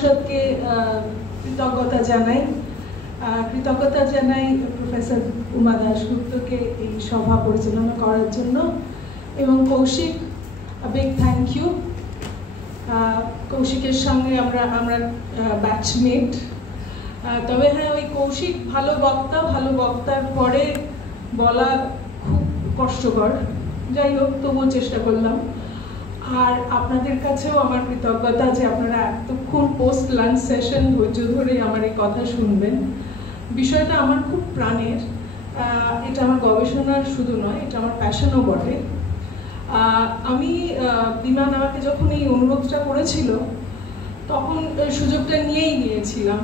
পরিষদকে কৃতজ্ঞতা জানাই প্রফেসর উমা দাশগুপ্তকে এই সভা পরিচালনা করার জন্য, এবং কৌশিক বিগ থ্যাংক ইউ। কৌশিকের সঙ্গে আমরা ব্যাচমেট, তবে হ্যাঁ ওই কৌশিক ভালো বক্তার পরে বলা খুব কষ্টকর, যাই হোক তবুও চেষ্টা করলাম। আর আপনাদের কাছেও আমার কৃতজ্ঞতা যে আপনারা এতক্ষণ পোস্ট লাঞ্চ সেশন ধৈর্য ধরে আমার এই কথা শুনবেন। বিষয়টা আমার খুব প্রাণের, এটা আমার গবেষণার শুধু নয়, এটা আমার প্যাশনও বটে। আমি বিমান আমাকে যখন এই অনুরোধটা করেছিল তখন সুযোগটা নিয়েই নিয়েছিলাম।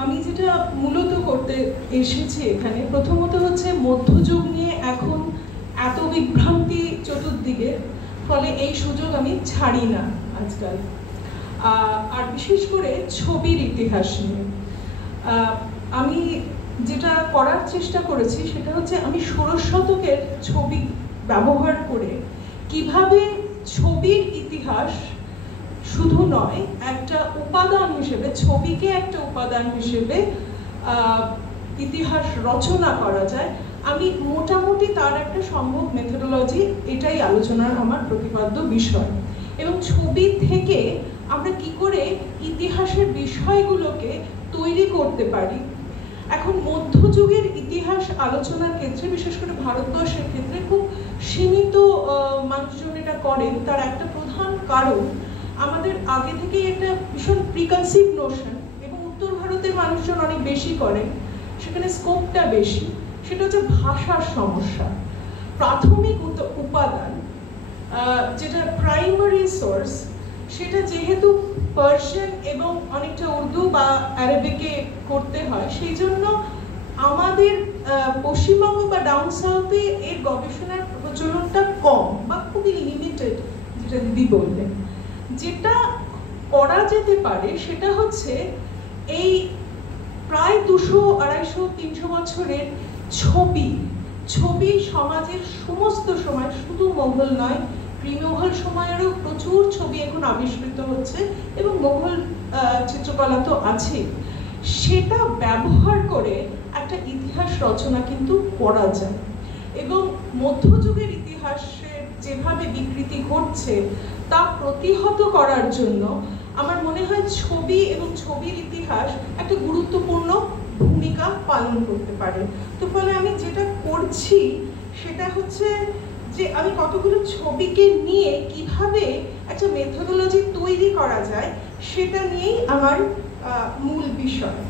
আমি যেটা মূলত করতে এসেছি এখানে, প্রথমত হচ্ছে মধ্যযুগ নিয়ে এখন এত বিভ্রান্তি চতুর্দিকে, ফলে এই সুযোগ আমি ছাড়ি না আজকাল। আর বিশেষ করে ছবির ইতিহাস নিয়ে আমি যেটা করার চেষ্টা করেছি সেটা হচ্ছে আমি 16 শতকের ছবি ব্যবহার করে কিভাবে ছবির ইতিহাস শুধু নয় একটা উপাদান হিসেবে, ছবিকে একটা উপাদান হিসেবে ইতিহাস রচনা করা যায়। আমি মোটামুটি তার একটা সম্ভব মেথোডোলজি, এটাই আলোচনার আমার প্রতিপাদ্য বিষয়। এবং ছবি থেকে আমরা কি করে ইতিহাসের বিষয়গুলোকে তৈরি করতে পারি। এখন মধ্যযুগের ইতিহাস আলোচনার ক্ষেত্রে, বিশেষ করে ভারতবর্ষের ক্ষেত্রে খুব সীমিত মানুষজন এটা করেন। তার একটা প্রধান কারণ আমাদের আগে থেকেই একটা ভীষণ প্রিকনসিভ নোশন, এবং উত্তর ভারতের মানুষজন অনেক বেশি করেন, সেখানে স্কোপটা বেশি। সেটা হচ্ছে ভাষার সমস্যা। প্রাথমিক উপাদান যেটা প্রাইমারি সোর্স, সেটা যেহেতু পার্সিয়ান এবং অনেকটা উর্দু বা আরবিকে করতে হয়, সেই জন্য আমাদের পশ্চিমবঙ্গ বা ডাউন সাউথে এর গবেষণার প্রচলনটা কম বা খুবই লিমিটেড, যেটা দিদি বললেন। যেটা করা যেতে পারে সেটা হচ্ছে এই প্রায় 200, 250, 300 বছরের ছবি সমাজের সমস্ত সময়, শুধু মোগল নয়, প্রি-মোগল সময়েরও প্রচুর ছবি এখন আবিষ্কৃত হচ্ছে, এবং মোগল চিত্রকলা তো আছে। সেটা ব্যবহার করে একটা ইতিহাস রচনা কিন্তু করা যায়। এবং মধ্যযুগের ইতিহাসের যেভাবে বিকৃতি ঘটছে তা প্রতিহত করার জন্য আমার মনে হয় ছবি এবং ছবির ইতিহাস একটা গুরুত্বপূর্ণ ভূমিকা পালন করতে পারে। তো ফলে আমি যেটা করছি সেটা হচ্ছে যে আমি কতগুলো ছবিকে নিয়ে কিভাবে একটা মেথোডোলজি তৈরি করা যায় সেটা নিয়েই আমার মূল বিষয়।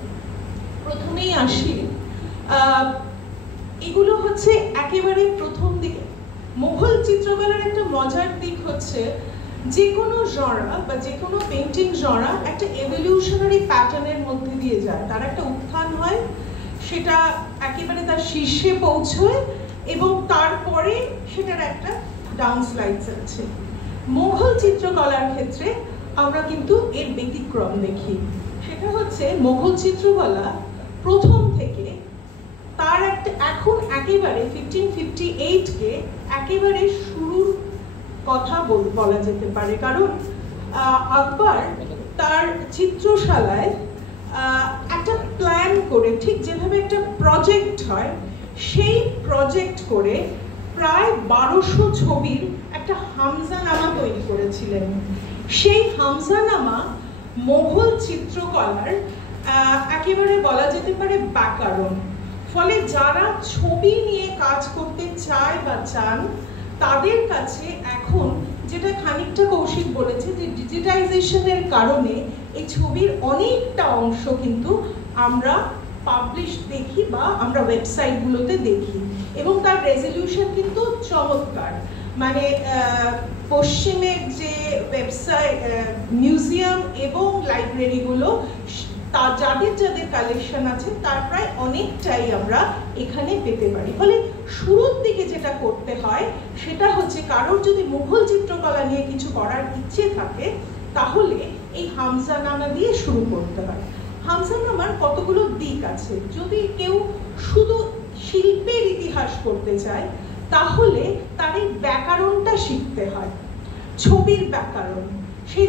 প্রথমেই আসি, এগুলো হচ্ছে একেবারে প্রথম দিকে। মোগল চিত্রকলার একটা মজার দিক হচ্ছে যে কোনো জনরা বা যে কোনো পেইন্টিং জনরা একটা এভলিউশনারি প্যাটার্নের মধ্যে দিয়ে যায়। তার একটা উত্থান হয়, সেটা একেবারে তার শীর্ষে পৌঁছয়, এবং তারপরে সেটার একটা ডাউনস্লাইডস আছে। মোগল চিত্রকলার ক্ষেত্রে আমরা কিন্তু এর ব্যতিক্রম দেখি। সেটা হচ্ছে মোগল চিত্রকলা প্রথম থেকে তার একটা এখন একেবারে 1558-কে একেবারে শুরুর কথা বলা যেতে পারে। কারণ আকবর তার চিত্রশালায় একটা প্ল্যান করে, ঠিক যেভাবে একটা প্রজেক্ট হয়, সেই প্রজেক্ট করে প্রায় 1200 ছবির একটা হামজানামা তৈরি করেছিলেন। সেই হামজানামা মোগল চিত্রকলার একেবারে বলা যেতে পারে ব্যাকরণ। ফলে যারা ছবি নিয়ে কাজ করতে চায় বা চান, তাদের কাছে এখন, যেটা খানিকটা কৌশিক বলেছে, যে ডিজিটাইজেশনের কারণে এই ছবির অনেকটা অংশ কিন্তু আমরা পাবলিশ দেখি বা আমরা ওয়েবসাইটগুলোতে দেখি, এবং তার রেজলিউশন কিন্তু চমৎকার। মানে পশ্চিমের যে ওয়েবসাইট, মিউজিয়াম এবং লাইব্রেরিগুলো, যাদের কালেকশন আছে তার প্রায় অনেকটাই আমরা এখানে পেতে পারি। ফলে শুরুর দিকে যেটা করতে হয় সেটা হচ্ছে, কারোর যদি মুঘল চিত্রকলা নিয়ে কিছু করার ইচ্ছে থাকে তাহলে এই হামজানামা দিয়ে শুরু করতে হয়। হামজানামার কতগুলো দিক আছে। যদি কেউ শুধু শিল্পের ইতিহাস করতে চায় তাহলে তার এই ব্যাকরণটা শিখতে হয়, ছবির ব্যাকরণ। সেই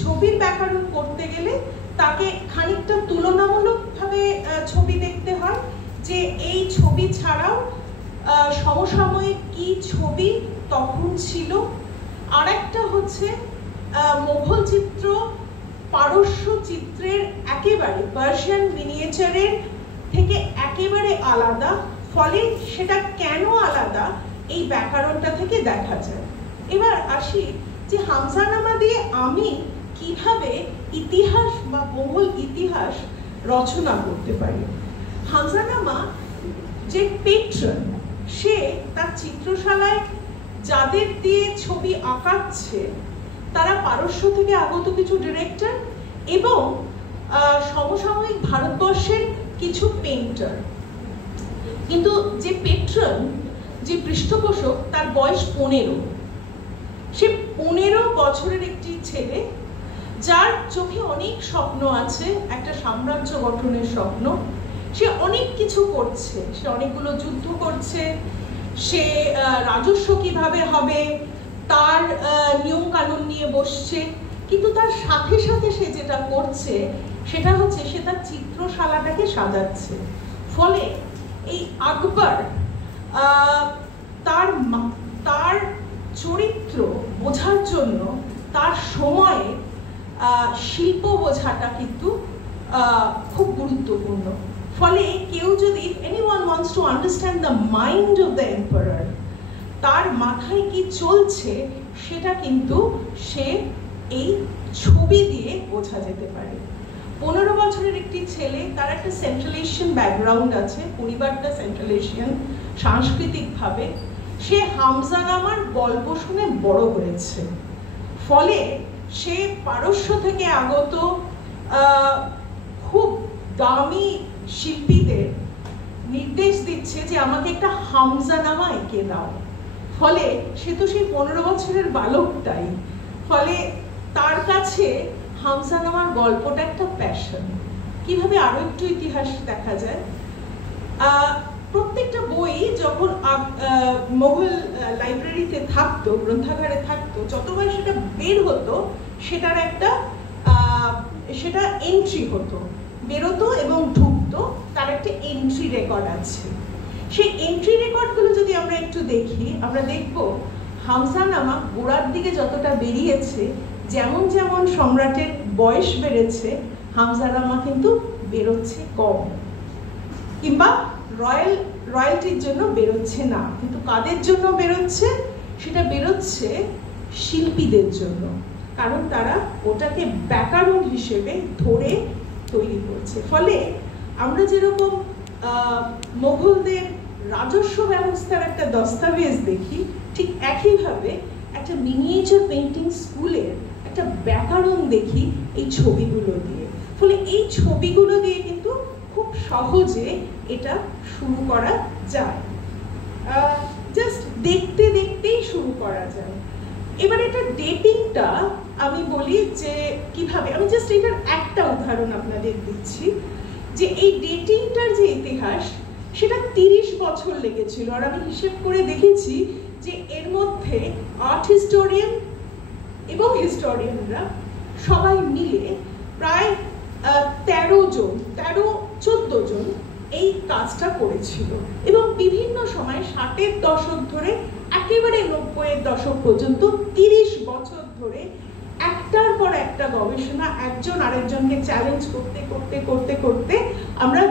ছবির ব্যাকরণ করতে গেলে তাকে খানিকটা তুলনামূলকভাবে ছবি দেখতে হয়, যে এই ছবি ছাড়াও সমসাময়িক কি ছবি তখন ছিল। আর একটা হচ্ছে মোঘল চিত্র পারস্য চিত্রের একেবারে পার্সিয়ান মিনিয়েচারের থেকে একেবারে আলাদা, ফলে সেটা কেন আলাদা এই ব্যাকরণটা থেকে দেখা যায়। এবার আসি যে হামজানামা দিয়ে আমি কিভাবে ইতিহাস বা মোঘল ইতিহাস রচনা করতে পারি। হামজানামা যে পেট্রন, সে তার চিত্রশালায় যাদের দিয়ে ছবি আঁকাচ্ছে তারা পারস্য থেকে আগত কিছু ডিরেক্টর এবং সমসাময়িক ভারতবর্ষের কিছু পেইন্টার। কিন্তু যে পেট্রন, যে পৃষ্ঠপোষক, তার বয়স 15। সে 15 বছরের একটি ছেলে, যার চোখে অনেক স্বপ্ন আছে, একটা সাম্রাজ্য গঠনের স্বপ্ন। সে অনেক কিছু করছে, সে অনেকগুলো যুদ্ধ করছে, সে রাজস্ব কিভাবে হবে তার নিয়ম কানুন নিয়ে বসছে। কিন্তু তার সাথে সাথে সে যেটা করছে সেটা হচ্ছে সে তার চিত্রশালাটাকে সাজাচ্ছে। ফলে এই আকবর তার চরিত্র বোঝার জন্য তার সময়ে শিল্প বোঝাটা কিন্তু খুব গুরুত্বপূর্ণ। ফলে কেউ যদি anyone wants to understand the mind of the emperor, তার মাথায় কি চলছে সেটা কিন্তু সে এই ছবি দিয়ে বোঝা যেতে পারে। 15 বছরের একটি ছেলে, তার একটা সেন্ট্রাল এশিয়ান ব্যাকগ্রাউন্ড আছে, পরিবারটা সেন্ট্রাল এশিয়ান সাংস্কৃতিকভাবে। সে হামজানামার গল্প শুনে বড় হয়েছে, ফলে সে পারস্য থেকে আগত খুব দামি শিল্পীদের নির্দেশ দিচ্ছে যে আমাকে একটা হামজানামা এঁকে দাও। ফলে সে তো সেই 15 বছরের বালকটাই, ফলে তার কাছে হামজানামার গল্পটা একটা প্যাশন। কিভাবে আরো একটু ইতিহাস দেখা যায়, প্রত্যেকটা বই যখন মোঘল লাইব্রেরিতে থাকতো, গ্রন্থাগারে থাকতো, যতবার সেটা বের হতো সেটার একটা সেটা এন্ট্রি হতো, বেরোতো এবং ঢুকতো, তার একটা এন্ট্রি রেকর্ড আছে। সেই এন্ট্রি রেকর্ডগুলো যদি আমরা একটু দেখি, আমরা দেখব হামজানামা গোড়ার দিকে যতটা বেরিয়েছে, যেমন যেমন সম্রাটের বয়স বেড়েছে, হামজানামা কিন্তু বেরোচ্ছে কম, কিংবা রয়্যালটির জন্য বেরোচ্ছে না। কিন্তু কাদের জন্য বেরোচ্ছে? সেটা বেরোচ্ছে শিল্পীদের জন্য, কারণ তারা ওটাকে ব্যাকরণ হিসেবে ধরে তৈরি করছে। ফলে আমরা যেরকম মোঘলদের রাজস্ব ব্যবস্থার একটা দস্তাবেজ দেখি, ঠিক একইভাবে একটা মিনিয়েচার পেইন্টিং স্কুলের একটা ব্যাকরণ দেখি এই ছবিগুলো দিয়ে। ফলে এই ছবিগুলো দিয়ে কিন্তু খুব সহজে এটা শুরু করা যায়, জাস্ট দেখতে দেখতেই শুরু করা যায়। এবার এটা ডেটিংটা আমি বলি যে কিভাবে, আমি জাস্ট এটার একটা উদাহরণ আপনাদের দিচ্ছি, যে এই ডেটিংটার যে ইতিহাস সেটা 30 বছর লেগেছিল। আর আমি হিসেব করে দেখেছি যে এর মধ্যে আর্ট হিস্টোরিয়ান এবং হিস্টোরিয়ানরা সবাই মিলে প্রায় 13-14 জন এই কাজটা করেছিল, এবং বিভিন্ন সময় 60-এর দশক ধরে একেবারে 90-এর দশক পর্যন্ত 30 বছর ধরে একটার পর একটা গবেষণা, একজন আরেকজনকে চ্যালেঞ্জ করতে করতে করতে করতে আমরা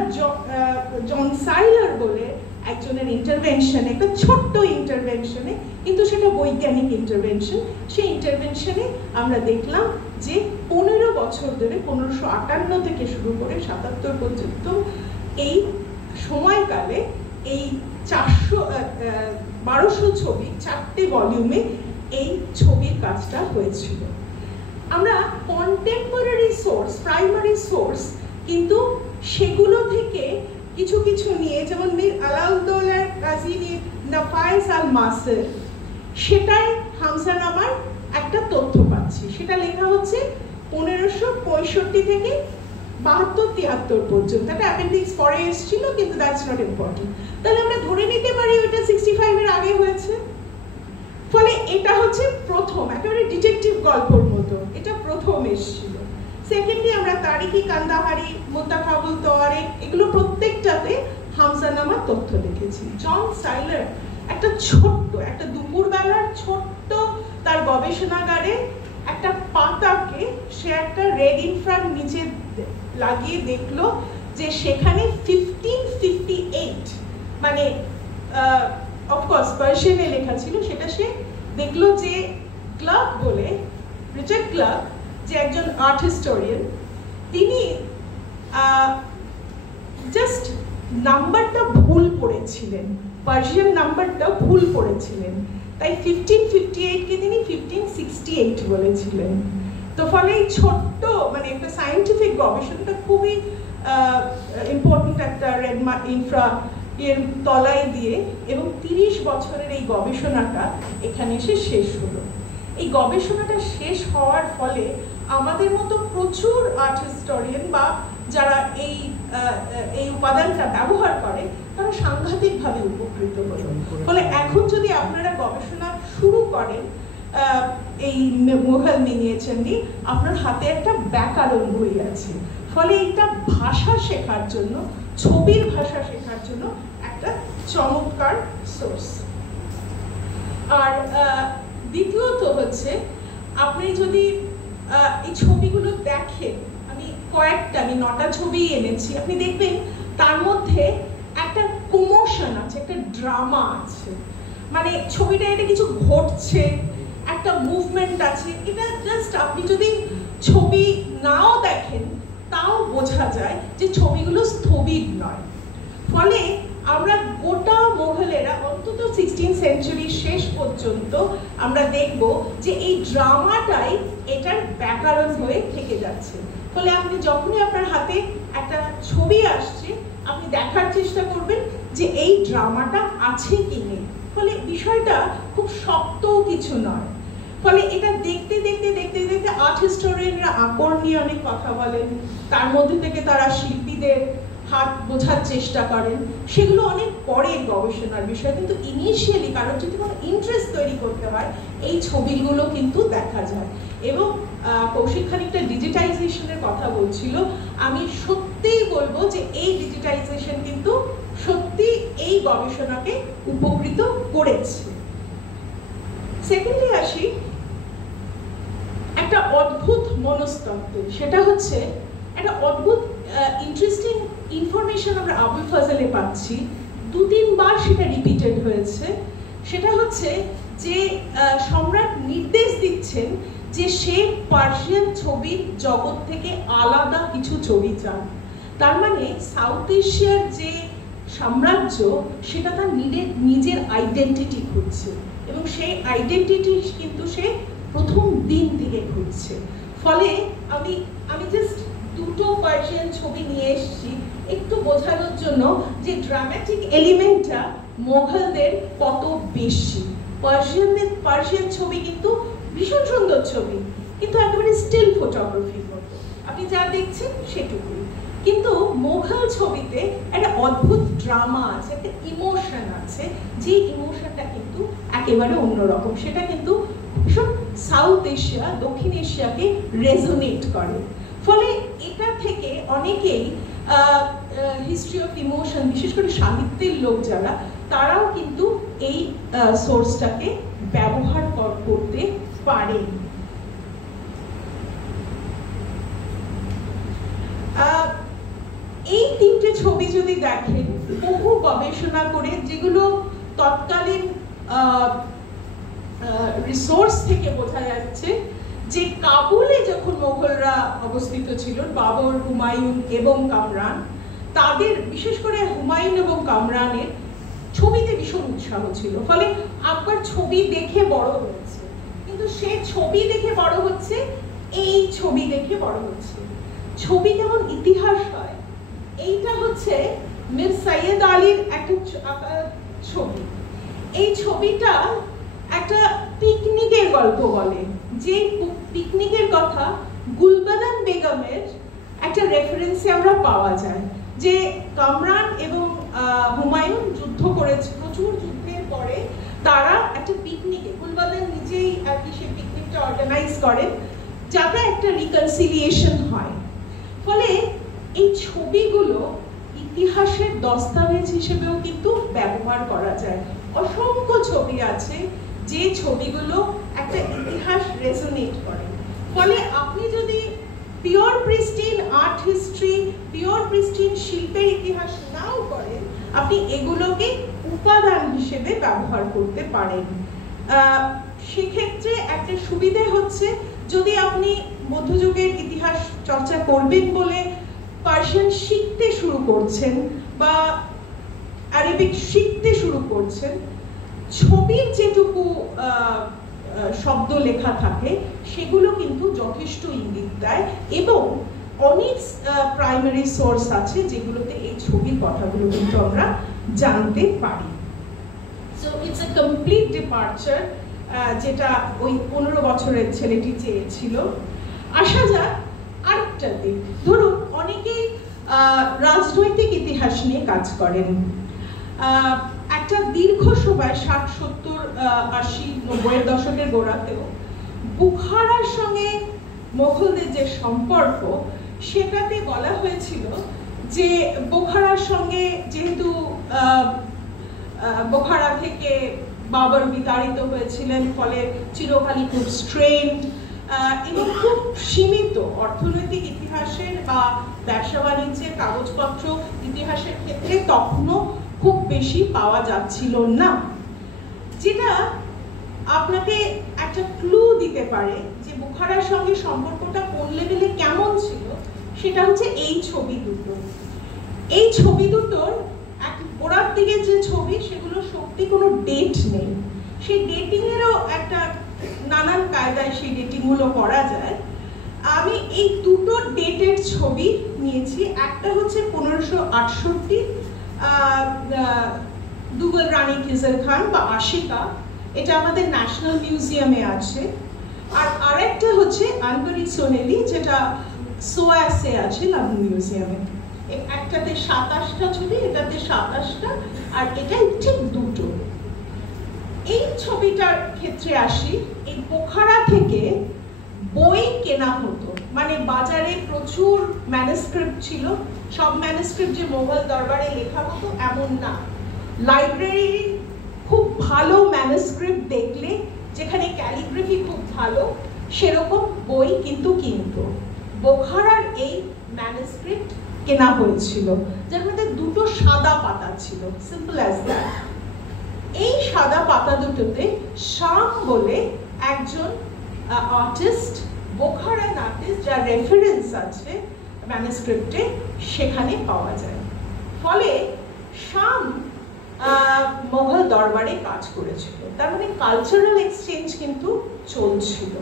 জন সাইলার বলে একজনের ইন্টারভেনশনে, একটা ছোট্ট ইন্টারভেনশনে, কিন্তু সেটা বৈজ্ঞানিক ইন্টারভেনশন, সেই ইন্টারভেনশনে আমরা দেখলাম যে 15 বছর ধরে 1558 থেকে শুরু করে 77 পর্যন্ত এই সময়কালে এই 1200 ছবি 4টে ভলিউমে এই ছবির কাজটা হয়েছিল। আমরা কন্টেম্পোরারি সোর্স, প্রাইমারি সোর্স, কিন্তু সেগুলো থেকে কিছু কিছু নিয়ে, যেমন মীর আলাউদ্দৌলা কাজীর নাফায়েস আল মাসের, সেটাই হামজানামার একটা তথ্য পাচ্ছি। সেটা লেখা হচ্ছে 1565 থেকে 72-73 পর্যন্ত। একটা অ্যাপেন্ডিক্স পরে এসেছিল, কিন্তু দ্যাটস নট ইম্পর্টেন্ট। তাহলে আমরা ধরে নিতে পারি ওইটা 65-এর আগে হয়েছে। ফলে এটা হচ্ছে প্রথম একেবারে ডিটেকটিভ গল্পের মতো, এটা প্রথম এসেছিল। সেকেন্ডলি আমরা তারিকি কান্দাহারি, মুন্তাখাবুল তোয়ারেক, এগুলো প্রত্যেকটাতে হামজানামা তথ্য লিখেছি। জন সাইলার একটা ছোট্ট, একটা দুপুরবেলার ছোট্ট তার গবেষণাগারে একটা পাতাকে সে একটা রেড ইনফ্রার নিচে লাগিয়ে দেখলো যে সেখানে 1558, মানে অফকোর্স পার্সিয়ানে লেখা ছিল, সেটা সে দেখলো যে ক্লার্ক বলে, রিচার্ড ক্লার্ক, যে একজন আর্ট হিস্টোরিয়ান, তিনি জাস্ট নাম্বারটা ভুল পড়েছিলেন, পার্সিয়ান নাম্বারটা ভুল পড়েছিলেন, তাই 1558-কে তিনি 1568 বলেছিলেন। তো ফলে এই ছোট্ট মানে একটা সায়েন্টিফিক গবেষণাটা খুবই ইম্পর্টেন্ট একটা রেড ইনফ্রা এর তলায় দিয়ে, এবং 30 বছরের এই গবেষণাটা এখানে এসে শেষ হলো। এই গবেষণাটা শেষ হওয়ার ফলে আমাদের মতো প্রচুর আর্ট হিস্টোরিয়ান বা যারা এই উপাদানটা ব্যবহার করে তারা সাংঘাতিকভাবে উপকৃত হলো। ফলে এখন যদি আপনারা গবেষণা শুরু করেন এই মুঘল মিনিয়েচার নিয়ে, আপনার হাতে একটা ব্যাকরণ বই আছে, ফলে এটা ভাষা শেখার জন্য, ছবির ভাষা শেখার জন্য একটা চমৎকার সোর্স। আর দ্বিতীয়ত হচ্ছে, আপনি যদি এই ছবিগুলো দেখেন, আমি 9টা ছবি এনেছি, আপনি দেখবেন তার মধ্যে একটা কোমোশন আছে, একটা ড্রামা আছে, মানে ছবিটা এটা কিছু ঘটছে, একটা মুভমেন্ট আছে। এটা জাস্ট আপনি যদি ছবি নাও দেখেন তাও বোঝা যায় যে ছবিগুলো স্থবির নয়। ফলে আমরা গোটা মোঘলেরা অন্তত 16th সেঞ্চুরি শেষ পর্যন্ত আমরা দেখব যে এই ড্রামাটাই এটার ব্যাকরণ হয়ে থেকে যাচ্ছে। ফলে আপনি যখনই আপনার হাতে একটা ছবি আসছে, আপনি দেখার চেষ্টা করবেন যে এই ড্রামাটা আছে কি নেই। ফলে বিষয়টা খুব শক্ত কিছু নয়। ফলে এটা দেখতে দেখতে দেখতে দেখতে আর্ট হিস্টোরিয়ানরা আকর নিয়ে অনেক কথা বলেন, তার মধ্যে থেকে তারা শিল্পীদের হাত বোঝার চেষ্টা করেন, সেগুলো অনেক পরের গবেষণার বিষয়। কিন্তু ইনিশিয়ালি কারোর যদি কোনো ইন্টারেস্ট তৈরি করতে হয়, এই ছবিগুলো কিন্তু দেখা যায়। এবং কৌশিক খানিকটা ডিজিটাইজেশনের কথা বলছিল, আমি সত্যিই বলবো যে এই ডিজিটাইজেশন কিন্তু সত্যি এই গবেষণাকে উপকৃত করেছে। সেকেন্ডলি আসি একটা অদ্ভুত মনস্তত্ত্ব, সেটা হচ্ছে একটা অদ্ভুত ইন্টারেস্টিং ইনফরমেশন আমরা আবুল ফজলে পাচ্ছি, 2-3 বার সেটা রিপিটেড হয়েছে। সেটা হচ্ছে যে সম্রাট নির্দেশ দিচ্ছেন যে সে পার্সিয়ান ছবির জগৎ থেকে আলাদা কিছু ছবি চান। তার মানে সাউথ এশিয়ার যে সাম্রাজ্য, সেটা তার নিজের আইডেন্টিটি খুঁজছে, এবং সেই আইডেন্টিটি কিন্তু সে প্রথম দিন থেকে খুঁজছে। ফলে আমি জাস্ট 2টো পার্সিয়ান ছবি নিয়ে এসেছি একটু বোঝানোর জন্য যে ড্রামাটিক এলিমেন্টটা মোঘলদের কত বেশি। পার্সিয়ান ছবি কিন্তু ভীষণ সুন্দর ছবি, কিন্তু একেবারে স্টিল ফটোগ্রাফির মতো, আপনি যা দেখছেন সেটুকুই। কিন্তু মোঘল ছবিতে একটা অদ্ভুত ড্রামা আছে, একটা ইমোশন আছে, যে ইমোশনটা কিন্তু একেবারে অন্যরকম। সেটা কিন্তু ভীষণ সাউথ এশিয়া, দক্ষিণ এশিয়াকে রেজোনেট করে। ফলে এটা থেকে অনেকেই হিস্ট্রি অফ ইমোশন, বিশেষ করে সাহিত্যের লোক যারা, তারাও কিন্তু এই সোর্সটাকে ব্যবহার করতে পারে। এই 3টে ছবি যদি দেখেন, বহু গবেষণা করে, যেগুলো তৎকালীন রিসোর্স থেকে বোঝা যাচ্ছে যে কাবুলে যখন মোগলরা অবস্থিত ছিল, বাবর, হুমায়ুন এবং কামরান, তাদের বিশেষ করে হুমায়ুন এবং কামরানের ছবিতে ভীষণ উৎসাহ ছিল। ফলে আকবর ছবি দেখে বড় হয়েছে, কিন্তু সে ছবি দেখে বড় হচ্ছে, এই ছবি দেখে বড় হচ্ছে। ছবি যেমন ইতিহাস হয়, এইটা হচ্ছে মীর সৈয়দ আলীর একটা ছবি। এই ছবিটা একটা পিকনিকের গল্প বলে, যে পিকনিকের কথা গুলবাদান বেগমের একটা রেফারেন্সে আমরা পাওয়া যায়, যে কামরান এবং হুমায়ুন যুদ্ধ করেছে, প্রচুর যুদ্ধের পরে তারা একটা পিকনিকে, কুলবাদন নিজেই আর কি সেই পিকনিকটা অর্গানাইজ করেন যাতে একটা রিকনসিলিয়েশন হয়। ফলে এই ছবিগুলো ইতিহাসের দস্তাবেজ হিসেবেও কিন্তু ব্যবহার করা যায়। অসংখ্য ছবি আছে যে ছবিগুলো একটা ইতিহাস রেজোনেট করে। ফলে আপনি যদি pure pristine art history, pure pristine শিল্পের ইতিহাস নাও করেন, আপনি এগুলোকে উপাদান হিসেবে ব্যবহার করতে পারেন। সেক্ষেত্রে একটা সুবিধে হচ্ছে, যদি আপনি মধ্যযুগের ইতিহাস চর্চা করবেন বলে পার্সিয়ান শিখতে শুরু করছেন বা আরবিক শিখতে শুরু করছেন, ছবির যেটুকু শব্দ লেখা থাকে সেগুলো কিন্তু যথেষ্ট ইঙ্গিত দেয়, এবং অনেক প্রাইমারি সোর্স আছে যেগুলোতে এই ছবির কথাগুলো কিন্তু আমরা জানতে পারি। So it's a complete departure, যেটা ওই 15 বছরের ছেলেটি চেয়েছিল। আসা যাক আরেকটা দিক। ধরুন অনেকেই রাজনৈতিক ইতিহাস নিয়ে কাজ করেন। একটা দীর্ঘ সময় 60, 70, 80, 90 এর দশকের গোড়াতেও বুখারার সঙ্গে মোগলদের যে সম্পর্ক, সেটাতে বলা হয়েছিল যে বুখারার সঙ্গে যেহেতু বুখারা থেকে বাবর বিতাড়িত হয়েছিলেন, ফলে চিরকালই খুব স্ট্রেনড এবং খুব সীমিত অর্থনৈতিক ইতিহাসের বা ব্যবসা বাণিজ্যের কাগজপত্র ইতিহাসের ক্ষেত্রে তখনও খুব বেশি পাওয়া যাচ্ছিল না, যেটা আপনাকে একটা ক্লু দিতে পারে যে বুখারার সঙ্গে সম্পর্কটা কোন লেভেলে কেমন ছিল। সেটা হচ্ছে এই ছবি দুটো। এই ছবি দুটোর গোড়ার দিকে যে ছবি, সেগুলো সত্যি কোনো ডেট নেই। সেই ডেটিং এরও একটা নানান কায়দায় সেই ডেটিং গুলো করা যায়। আমি এই দুটো ডেটের ছবি নিয়েছি। একটা হচ্ছে 1568, দুগল রানী খিজর খান বা আশিকা, এটা আমাদের ন্যাশনাল মিউজিয়ামে আছে। আর আরেকটা হচ্ছে আনবরি সোনেলি, যেটা সোয়াসে আছে লন্ডন মিউজিয়ামে। একটাতে 27টা ছবি, এটাতে 27টা, আর এটা ঠিক দুটো। এই ছবিটার ক্ষেত্রে আসি। এই পোখারা থেকে বই কেনা হতো, মানে বাজারে প্রচুর ম্যানুস্ক্রিপ্ট ছিল। সব ম্যানুস্ক্রিপ্ট যে মোগল দরবারে লেখা হতো এমন না। লাইব্রেরি খুব ভালো ম্যানুস্ক্রিপ্ট দেখলে, যেখানে ক্যালিগ্রাফি খুব ভালো, সেরকম বই কিন্তু কিনতো। বোখারার এই ম্যানুস্ক্রিপ্ট কেনা হয়েছিল, যার মধ্যে দুটো সাদা পাতা ছিল, সিম্পল অ্যাজ দ্যাট। এই সাদা পাতা দুটোতে শাম বলে একজন আর্টিস্ট, বোখারান আর্টিস্ট, যার রেফারেন্স আছে ম্যানুস্ক্রিপ্টে, সেখানে পাওয়া যায়। ফলে শাম মোগল দরবারে কাজ করেছিল, তার মানে কালচারাল এক্সচেঞ্জ কিন্তু চলছিল।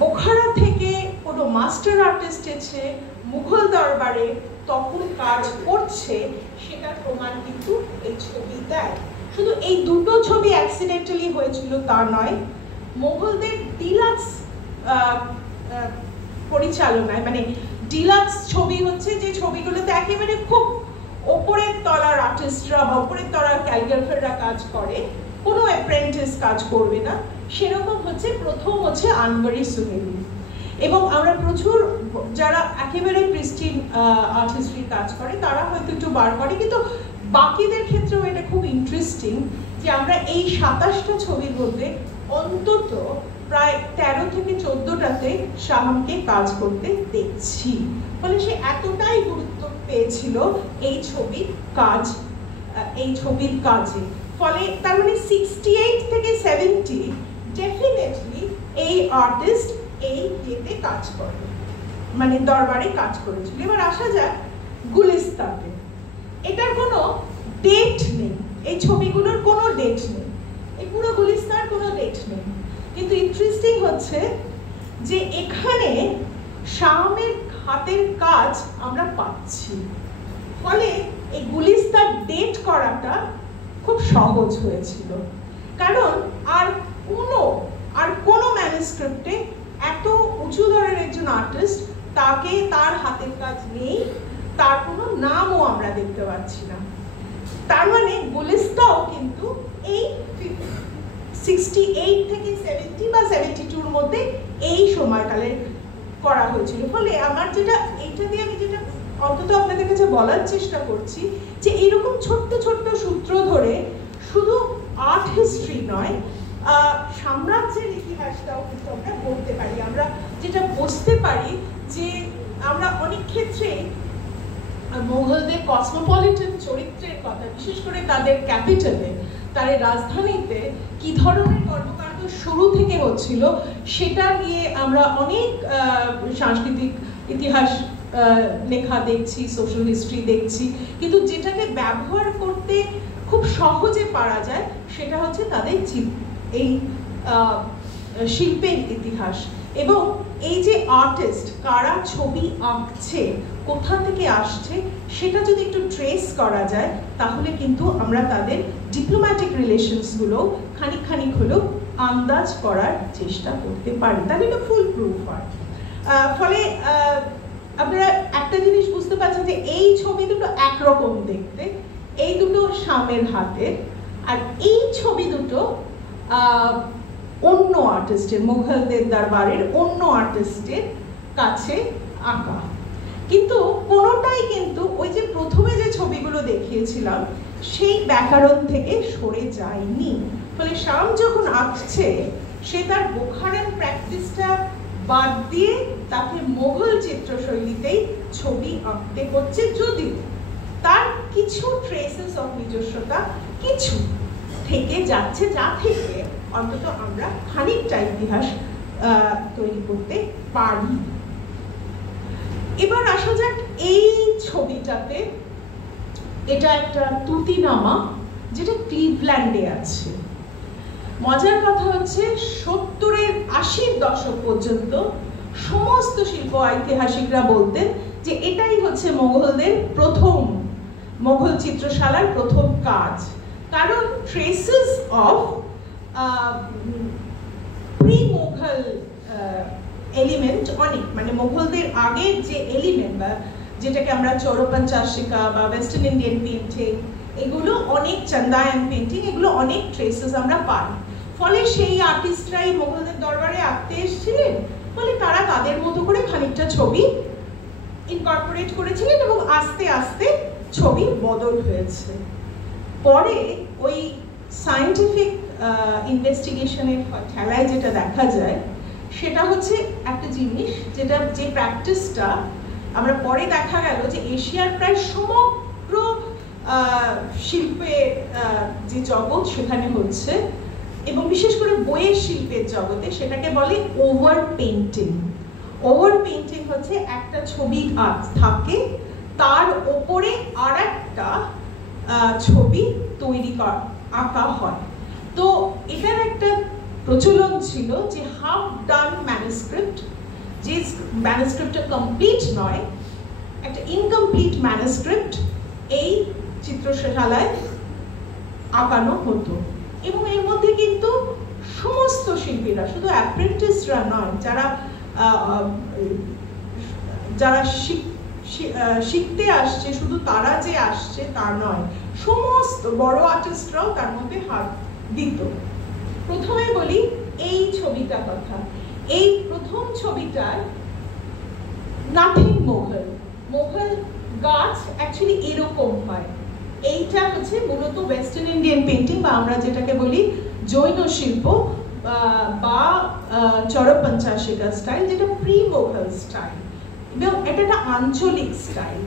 বোখারা থেকে কোনো মাস্টার আর্টিস্ট এসে মুঘল দরবারে তখন কাজ করছে, সেটার প্রমাণ কিন্তু এই ছবি দেয়। শুধু এই দুটো ছবি অ্যাক্সিডেন্টালি হয়েছিল তা নয়, মোগলদের ডিলাক্স পরিচালনায়, মানে ডিলাক্স ছবি হচ্ছে যে ছবিগুলোতে একেবারে খুব ওপরের তলার আর্টিস্টরা বা ওপরের তলার ক্যালিগ্রাফাররা কাজ করে, কোনো অ্যাপ্রেন্টিস কাজ করবে না, সেরকম হচ্ছে প্রথম হচ্ছে আনবরি সোনেলি। এবং আমরা প্রচুর যারা একেবারে প্রিস্টিন আর্ট হিস্ট্রি কাজ করে তারা হয়তো একটু বার করে, কিন্তু বাকিদের ক্ষেত্রেও এটা খুব ইন্টারেস্টিং যে আমরা এই 27টা ছবির মধ্যে অন্তত প্রায় 13 থেকে 14টাতে শামকে কাজ করতে দেখছি। ফলে সে এতটাই গুরুত্ব পেয়েছিল এই ছবির কাজ, এই ছবির কাজে। ফলে তার মানে 68 থেকে 70 ডেফিনেটলি এই আর্টিস্ট এই ইয়েতে কাজ করে, মানে দরবারে কাজ করেছিল। এবার আসা যাক গুলিস্তানে। এটার কোনো ডেট নেই, এই ছবিগুলোর কোনো ডেট নেই, এই পুরো গুলিস্তার কোনো ডেট নেই। কিন্তু ইন্টারেস্টিং হচ্ছে যে এখানে শামের হাতের কাজ আমরা পাচ্ছি। ফলে এই গুলিস্তার ডেট করাটা খুব সহজ হয়েছিল, কারণ আর কোনো ম্যানুস্ক্রিপ্টে এত উঁচু ধরনের একজন আর্টিস্ট, তাকে তার হাতের কাজ নেই, তার কোনো নামও আমরা দেখতে পাচ্ছি না। তার মানে গুলিস্তাও কিন্তু এই 68 থেকে 70 বা 72 মধ্যে এই সময়কালে করা হয়েছিল। ফলে আমার যেটা এইটা দিয়ে আমি যেটা অন্তত আপনাদের কাছে বলার চেষ্টা করছি যে এরকম ছোট্ট ছোট্ট সূত্র ধরে শুধু আর্ট হিস্ট্রি নয়, সাম্রাজ্যের ইতিহাসটাও কিন্তু আমরা বলতে পারি। আমরা যেটা বুঝতে পারি যে আমরা অনেক ক্ষেত্রে মোগলদের কসমোপলিটন চরিত্রের কথা, বিশেষ করে তাদের ক্যাপিটালে, তাদের রাজধানীতে কি ধরনের কর্মকাণ্ড শুরু থেকে হচ্ছিল সেটা নিয়ে আমরা অনেক সাংস্কৃতিক ইতিহাস লেখা দেখছি, সোশ্যাল হিস্ট্রি দেখছি, কিন্তু যেটাকে ব্যবহার করতে খুব সহজে পারা যায় সেটা হচ্ছে তাদের এই শিল্পের ইতিহাস। এবং এই যে আর্টিস্ট কারা ছবি আঁকছে, কোথা থেকে আসছে, সেটা যদি একটু ট্রেস করা যায় তাহলে কিন্তু আমরা তাদের ডিপ্লোম্যাটিক রিলেশনসগুলো খানিক হলেও আন্দাজ করার চেষ্টা করতে পারি, তাহলে এটা ফুল প্রুফ হয়। ফলে আপনারা একটা জিনিস বুঝতে পারছেন যে এই ছবি দুটো একরকম দেখতে, এই দুটো শামের হাতের, আর এই ছবি দুটো অন্য আর্টিস্টের, মুঘলদের দরবারের অন্য আর্টিস্টের কাছে আঁকা। কিন্তু কোনোটাই কিন্তু ওই যে প্রথমে যে ছবিগুলো দেখিয়েছিলাম সেই ব্যাকরণ থেকে সরে যায়নি। ফলে শাম যখন আঁকছে সে তার বোখারান প্র্যাকটিসটা বাদ দিয়ে তাকে মোগল চিত্রশৈলীতেই ছবি আঁকতে হচ্ছে, যদিও তার কিছু ট্রেসেস অফ নিজস্বতা কিছু থেকে যাচ্ছে, যা থেকে অন্তত আমরা খানিকটা ইতিহাস তৈরি করতে পারি। এবার আসা যাক এই ছবিটাতে, এটা একটা তুতিনামা যেটা ক্লিভল্যান্ডে আছে। মজার কথা হচ্ছে 70-এর 80-র দশক পর্যন্ত সমস্ত শিল্প ঐতিহাসিকরা বলতেন যে এটাই হচ্ছে মোগলদের প্রথম, মোগল চিত্রশালার প্রথম কাজ, কারণ traces of pre Mughal element অনেক, মানে মোগলদের আগের যে এলিমেন্ট বা যেটাকে আমরা চৌরপঞ্চাশিকা বা ওয়েস্টার্ন ইন্ডিয়ান পেইন্টিং, এগুলো অনেক চান্দায়ান পেইন্টিং, এগুলো অনেক ট্রেসেস আমরা পাই। ফলে সেই আর্টিস্টরাই মোগলদের দরবারে আঁকতে এসেছিলেন, ফলে তারা তাদের মতো করে খানিকটা ছবি ইনকর্পোরেট করেছিলেন এবং আস্তে আস্তে ছবি বদল হয়েছে। পরে ওই সায়েন্টিফিক ইনভেস্টিগেশনের খেলায় যেটা দেখা যায় সেটা হচ্ছে একটা জিনিস, যেটা যে প্র্যাকটিসটা আমরা পরে দেখা গেল যে এশিয়ার প্রায় সমগ্র শিল্পের যে জগৎ সেখানে হচ্ছে, এবং বিশেষ করে বইয়ের শিল্পের জগতে সেটাকে বলে ওভার পেইন্টিং। ওভার পেইন্টিং হচ্ছে একটা ছবি থাকে, তার ওপরে আর একটা ছবি তৈরি আঁকা হয়। তো এটার একটা প্রচলন ছিল যে হাফ ডান ম্যানুস্ক্রিপ্ট, যে ম্যানুস্ক্রিপ্টটা কমপ্লিট নয়, একটা ইনকমপ্লিট ম্যানুস্ক্রিপ্ট এই চিত্রশালায় আঁকানো হতো। এবং এর মধ্যে কিন্তু সমস্ত শিল্পীরা, শুধু অ্যাপ্রেন্টিসরা নয়, যারা যারা শিখতে আসছে, শুধু তারা যে আসছে তা নয়, সমস্ত বড় আর্টিস্টরাও তার মধ্যে হাত দিত। প্রথমে বলি এই ছবিটার কথা। এই প্রথম ছবিটার নাথিং মোগল, মোগল গাছ অ্যাকচুয়ালি এরকম হয়। এইটা হচ্ছে মূলত ওয়েস্টার্ন ইন্ডিয়ান পেইন্টিং বা আমরা যেটাকে বলি জৈন শিল্প বা চৌরপঞ্চাশিকা স্টাইল, যেটা প্রি মোগল স্টাইল, এবং এটা একটা আঞ্চলিক স্টাইল,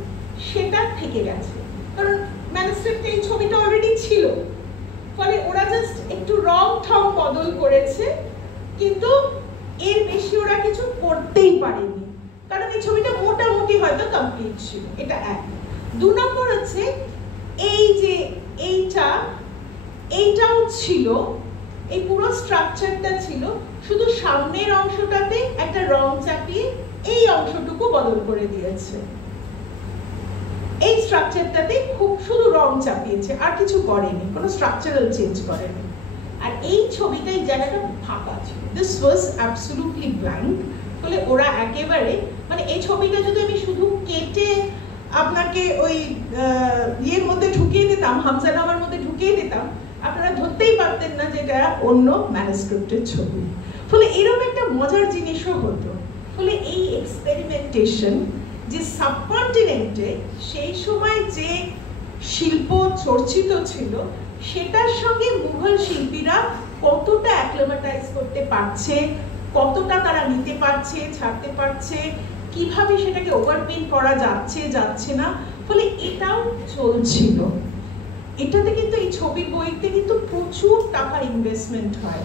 সেটা থেকে গেছে। কারণ ম্যানুস্ক্রিপ্টে এই ছবিটা অলরেডি ছিল, ফলে ওরা জাস্ট একটু রং ঠং বদল করেছে, কিন্তু এর বেশি ওরা কিছু করতেই পারেনি, কারণ এই ছবিটা মোটামুটি হয়তো কমপ্লিট ছিল। এটা এক। 2 নম্বর হচ্ছে এই যে এইটাও ছিল, এই পুরো স্ট্রাকচারটা ছিল, শুধু সামনের অংশটাতে একটা রং চাপিয়ে এই অংশটুকু বদল করে দিয়েছে। এই স্ট্রাকচারটাতে খুব শুধু রং চাপিয়েছে, আর কিছু করেনি, কোনো স্ট্রাকচারাল চেঞ্জ করেনি। আর এই ছবিটা এই জায়গাটা ফাঁকা ছিল, দিস ওয়াজ অ্যাবসলিউটলি ব্ল্যাঙ্ক। ফলে ওরা একেবারে, মানে এই ছবিটা যদি আমি শুধু কেটে আপনাকে ওই ইয়ের মধ্যে ঢুকিয়ে দিতাম, হামজানামার মধ্যে ঢুকিয়ে দিতাম, আপনারা ধরতেই পারতেন না যে এটা অন্য ম্যানুস্ক্রিপ্টের ছবি। ফলে এরকম একটা মজার জিনিসও হতো। ফলে এই এক্সপেরিমেন্টেশন যে সাবকন্টিনেন্টে সেই সময় যে শিল্প চর্চিত ছিল সেটার সঙ্গে মুঘল শিল্পীরা কতটা অ্যাক্লিমেটাইজ করতে পারছে, কতটা তারা নিতে পারছে, ছাড়তে পারছে, কিভাবে সেটাকে ওভারপেইন্ট করা যাচ্ছে না, ফলে এটাও চলছিল। এটাতে কিন্তু এই ছবির বইতে কিন্তু প্রচুর টাকা ইনভেস্টমেন্ট হয়,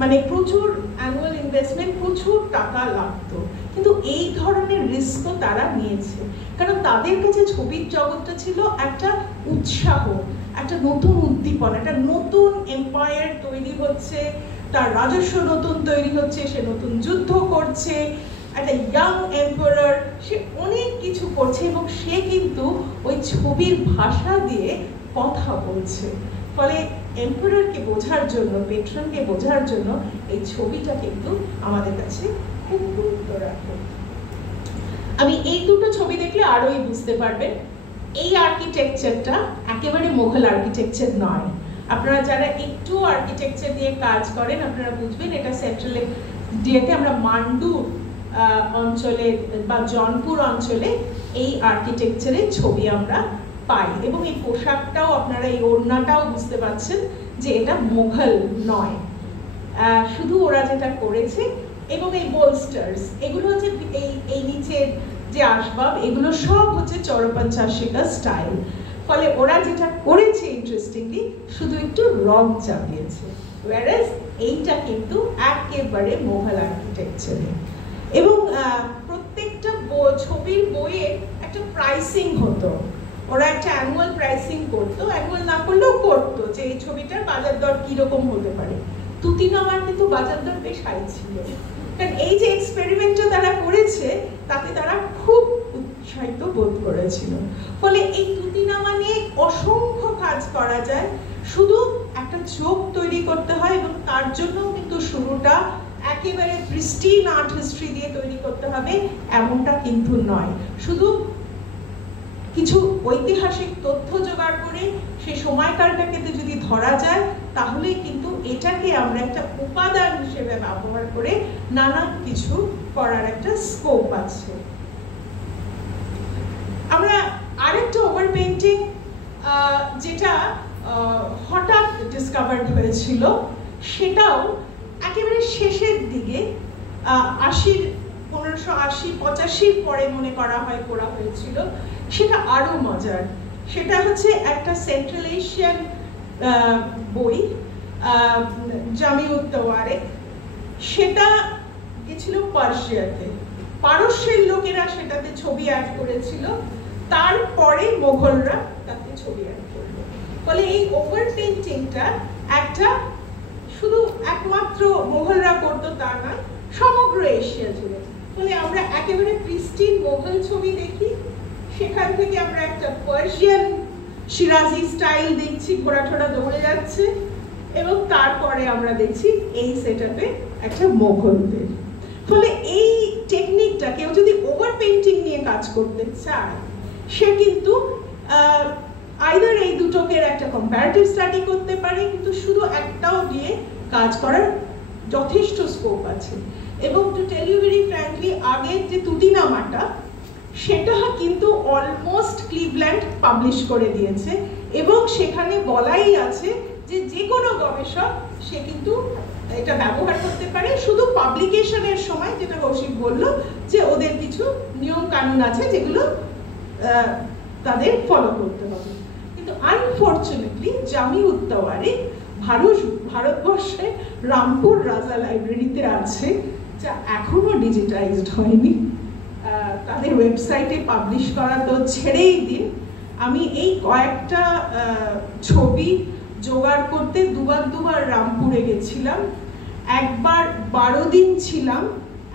মানে প্রচুর অ্যানুয়াল ইনভেস্টমেন্ট, প্রচুর টাকা লাগতো, কিন্তু এই ধরনের রিস্কও তারা নিয়েছে, কারণ তাদের কাছে ছবির জগৎটা ছিল একটা উৎসাহ, একটা নতুন উদ্দীপনা, একটা নতুন এম্পায়ার তৈরি হচ্ছে, তার রাজস্ব নতুন তৈরি হচ্ছে, সে নতুন যুদ্ধ করছে, একটা ইয়াং এম্পায়ার, সে অনেক কিছু করছে এবং সে কিন্তু ওই ছবির ভাষা দিয়ে কথা বলছে। ফলে এম্পায়ারকে বোঝার জন্য, পেট্রনকে বোঝার জন্য এই ছবিটা কিন্তু আমাদের কাছে খুব গুরুত্ব রাখে। আমি এই দুটো ছবি দেখলে আরোই বুঝতে পারবেন এই আর্কিটেকচারটা একেবারে মুঘল আর্কিটেকচার নয়। আপনারা যারা একটু আর্কিটেকচার নিয়ে কাজ করেন আপনারা বুঝবেন এটা সেন্ট্রাল ইন্ডিয়াতে আমরা মান্ডু অঞ্চলে বা জনপুর অঞ্চলে এই আর্কিটেকচারের ছবি আমরা পাই, এবং এই পোশাকটাও আপনারা, এই ওড়নাটাও বুঝতে পারছেন যে এটা মুঘল নয়, শুধু ওরা যেটা করেছে। এবং এই বোলস্টার্স, এগুলো হচ্ছে এই নিচের যে আসবাব, এগুলো সব হচ্ছে চৌরপঞ্চাশিকা স্টাইল। ফলে ওরা যেটা করেছে ইন্টারেস্টিংলি শুধু একটু রং চাপিয়েছে, ওয়ারেস এইটা কিন্তু একেবারে মুঘল আর্কিটেকচারে। এবং প্রত্যেকটা ছবির বইয়ে একটা প্রাইসিং হতো, ওরা একটা অ্যানুয়াল প্রাইসিং করতো, অ্যানুয়াল না করলেও করতো, যে এই ছবিটার বাজার দর কিরকম হতে পারে। তুতিনামার কিন্তু বাজার দর বেশ হাই ছিল, কারণ এই যে এক্সপেরিমেন্টটা তারা করেছে তাতে তারা খুব উৎসাহিত বোধ করেছিল। ফলে এই তুতিনামা নিয়ে অসংখ্য কাজ করা যায়, শুধু একটা চোখ তৈরি করতে হয়, এবং তার জন্য কিন্তু শুরুটা একেবারে প্রিস্টিন আর্ট হিস্ট্রি দিয়ে তৈরি করতে হবে এমনটা কিন্তু নয়। শুধু কিছু ঐতিহাসিক তথ্য জোগাড় করে সেই সময়কালটাকে যদি ধরা যায় তাহলেই কিন্তু এটাকে আমরা একটা উপাদান হিসেবে ব্যবহার করে নানা কিছু করার একটা স্কোপ আছে। আমরা আরেকটা ওভার পেইন্টিং যেটা হঠাৎ ডিসকভার্ড হয়েছিল, সেটাও একেবারে শেষের দিকে 1580-85 পরে মনে করা হয় করা হয়েছিল, সেটা আরো মজার। সেটা হচ্ছে একটা সেন্ট্রাল এশিয়ান বই, জামি-উত-তাওয়ারিখ, সেটা গেছিল পার্সিয়াতে, পারস্যের লোকেরা সেটাতে ছবি অ্যাড করেছিল, তারপরে মোগলরা তাতে ছবি অ্যাড করলো। ফলে এই ওভার পেইন্টিংটা একটা শুধু একমাত্র মোগলরা করতো তা নয়, সমগ্র এশিয়া জুড়ে। ফলে আমরা একেবারে প্রিস্টিন মোগল ছবি দেখি, সেখান থেকে আমরা একটা পার্সিয়ান শিরাজি স্টাইল দেখছি, ঘোড়া টোড়া দৌড়ে যাচ্ছে, এবং তারপরে আমরা দেখছি এই সেটআপে একটা মোগলদের। ফলে এই টেকনিকটা কেউ যদি ওভার পেইন্টিং নিয়ে কাজ করতে চায়, সে কিন্তু আইদার এই দুটোকে একটা কম্পারেটিভ স্টাডি করতে পারে, কিন্তু শুধু একটাও দিয়ে কাজ করার যথেষ্ট স্কোপ আছে। এবং to tell you very frankly, আগের যে তুতিনামাটা সেটা কিন্তু অলমোস্ট ক্লিভল্যান্ড পাবলিশ করে দিয়েছে, এবং সেখানে বলাই আছে যে যে কোনো গবেষক সে কিন্তু এটা ব্যবহার করতে পারে, শুধু পাবলিকেশনের সময় যেটা কৌশিক বলল যে ওদের কিছু নিয়ম কানুন আছে যেগুলো তাদের ফলো করতে হবে। কিন্তু আনফরচুনেটলি জামি-উত-তাওয়ারিখ ভারতবর্ষে রামপুর রাজা লাইব্রেরিতে আছে, যা এখনো ডিজিটাইজড হয়নি। তাদের ওয়েবসাইটে পাবলিশ করা তো ছেড়েই দিন, আমি এই কয়েকটা ছবি জোগাড় করতে দুবার রামপুরে গেছিলাম, একবার 12 দিন ছিলাম,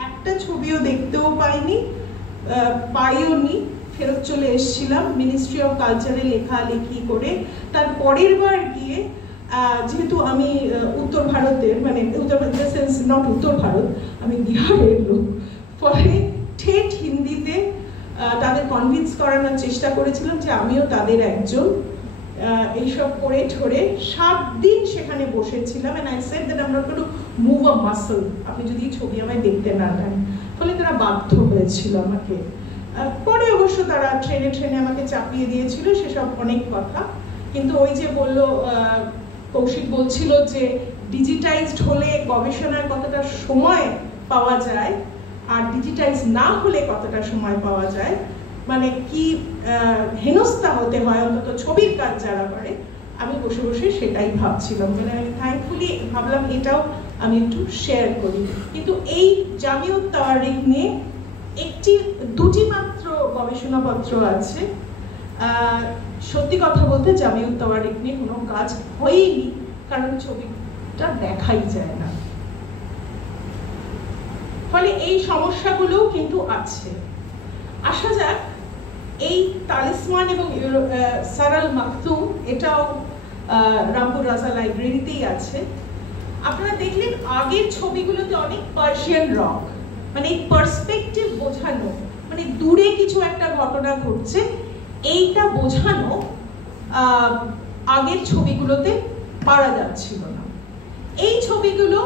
একটা ছবিও দেখতেও পাইওনি, ফেরত চলে এসেছিলাম মিনিস্ট্রি অফ কালচারে লেখালেখি করে। তার পরের বার গিয়ে যেহেতু আমি উত্তর ভারতের, মানে নট উত্তর ভারত, আমি বিহারের লোক, ফলে ঠেট হিন্দিতে তাদের কনভিন্স করানোর চেষ্টা করেছিলাম যে আমিও তাদের একজন, এইসব করে ঠরে 7 দিন সেখানে বসেছিলাম, and I said that I'm not going to move a muscle, আপনি যদি ছবি আমায় দেখতে না দেন। ফলে তারা বাধ্য হয়েছিল আমাকে। পরে অবশ্য তারা ট্রেনে আমাকে চাপিয়ে দিয়েছিল, সেসব অনেক কথা। কিন্তু ওই যে বললো, কৌশিক বলছিল যে ডিজিটাইজড হলে গবেষণার কতটা সময় পাওয়া যায় আর ডিজিটাইজ না হলে কতটা সময় পাওয়া যায়, মানে কি হেনস্থা হতে হয় অন্তত ছবির কাজ যারা করে। আমি বসে বসে সেটাই ভাবছিলাম, মানে আমি থ্যাঙ্কফুলি ভাবলাম এটাও আমি একটু শেয়ার করি। কিন্তু এই জামিউত তাওয়ারিক নিয়ে দুটি মাত্র গবেষণাপত্র আছে। সত্যি কথা বলতে জামিউত তাওয়ারিক নিয়ে কোনো কাজ হয়নি, কারণ ছবিটা দেখাই যায় না। ফলে এই সমস্যাগুলোও কিন্তু আছে। আসা যাক, এই তালিসমান এবং সারাল মাকতুম, এটাও রামপুর রাজা লাইব্রেরিতেই আছে। আপনারা দেখলেন আগের ছবিগুলোতে অনেক পার্সিয়ান রক, মানে এই পার্সপেক্টিভ বোঝানো, মানে দূরে কিছু একটা ঘটনা ঘটছে এইটা বোঝানো আগের ছবিগুলোতে পারা যাচ্ছিল না। এই ছবিগুলো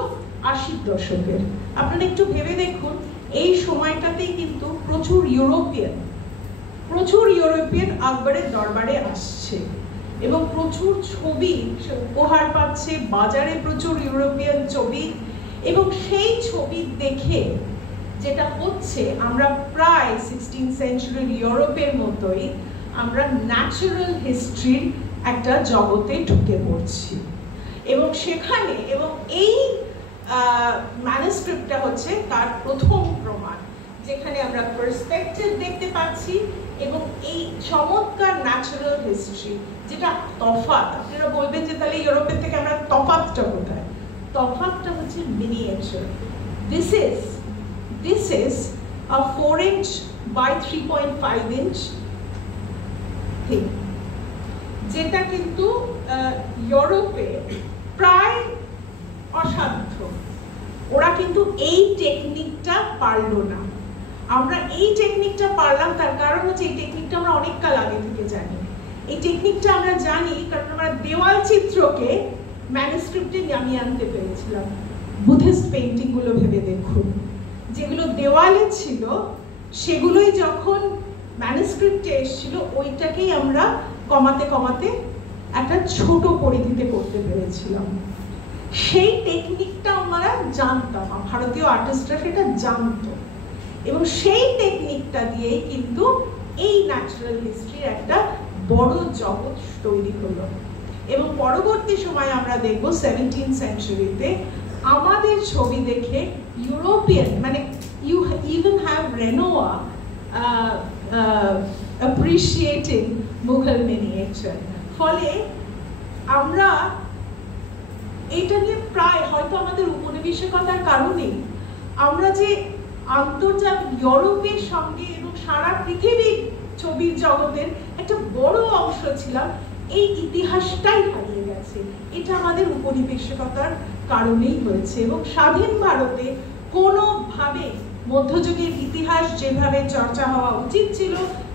80-র দশকের। আপনারা একটু ভেবে দেখুন, এই সময়টাতেই কিন্তু প্রচুর ইউরোপিয়ান আকবরের দরবারে আসছে এবং প্রচুর ছবি উপহার পাচ্ছে, বাজারে প্রচুর ইউরোপিয়ান ছবি। এবং সেই ছবি দেখে যেটা হচ্ছে, আমরা প্রায় 16th সেঞ্চুরির ইউরোপের মতোই আমরা ন্যাচারাল হিস্ট্রির একটা জগতে ঢুকে পড়ছি। এবং সেখানে, এবং এই ম্যানুস্ক্রিপ্টটা হচ্ছে তার প্রথম প্রমাণ, যেখানে আমরা পার্সপেক্টিভ দেখতে পাচ্ছি এবং এই চমৎকার ন্যাচারাল হিস্ট্রি, যেটা তফাৎ। আপনারা বলবেন যে তাহলে ইউরোপের থেকে আমরা তফাৎটা কোথায়? তফাৎটা হচ্ছে miniature. This is a 4" by 3.5" thing, যেটা কিন্তু ইউরোপে প্রায় অসাধ্য। ওরা কিন্তু এই টেকনিকটা পারলো না। আমরা এই টেকনিকটা পারলাম, তার কারণ হচ্ছে এই টেকনিকটা আমরা অনেক কাল আগে থেকে জানি। এই টেকনিকটা আমরা জানি কারণ আমরা দেওয়াল চিত্রকে ম্যানুস্ক্রিপ্টে নামিয়ে আনতে পেরেছিলাম। বুদ্ধিস্ট পেইন্টিং গুলো ভেবে দেখুন, যেগুলো দেওয়ালে ছিল সেগুলোই যখন ম্যানুস্ক্রিপ্টে এসেছিল, ওইটাকেই আমরা কমাতে কমাতে একটা ছোট পরিধিতে করতে পেরেছিলাম। সেই টেকনিকটা আমরা জানতাম, ভারতীয় আর্টিস্টরা সেটা জানতো, এবং সেই টেকনিকটা দিয়েই কিন্তু এই ন্যাচারাল হিস্ট্রির একটা বড় জগৎ তৈরি হলো। এবং পরবর্তী সময় আমরা দেখব 17th সেঞ্চুরিতে আমাদের ছবি দেখে ইউরোপিয়ান, মানে you even have Renoir appreciating Mughal miniature। ফলে আমরা এটা নিয়ে প্রায়, হয়তো আমাদের উপনিবেশিকতার কারণে আমরা যে আন্তর্জাতিক ইউরোপের সঙ্গে এবং সারা পৃথিবীর ছবির জগতের একটা বড় অংশ ছিলাম, এই ইতিহাসটাই হারিয়ে গেছে। এটা আমাদের উপনিবেশিকতার কারণেই হয়েছে। এবং স্বাধীন ভারতে কোনোভাবে মধ্যযুগের ইতিহাস যেভাবে চর্চা হওয়া উচিত ছিল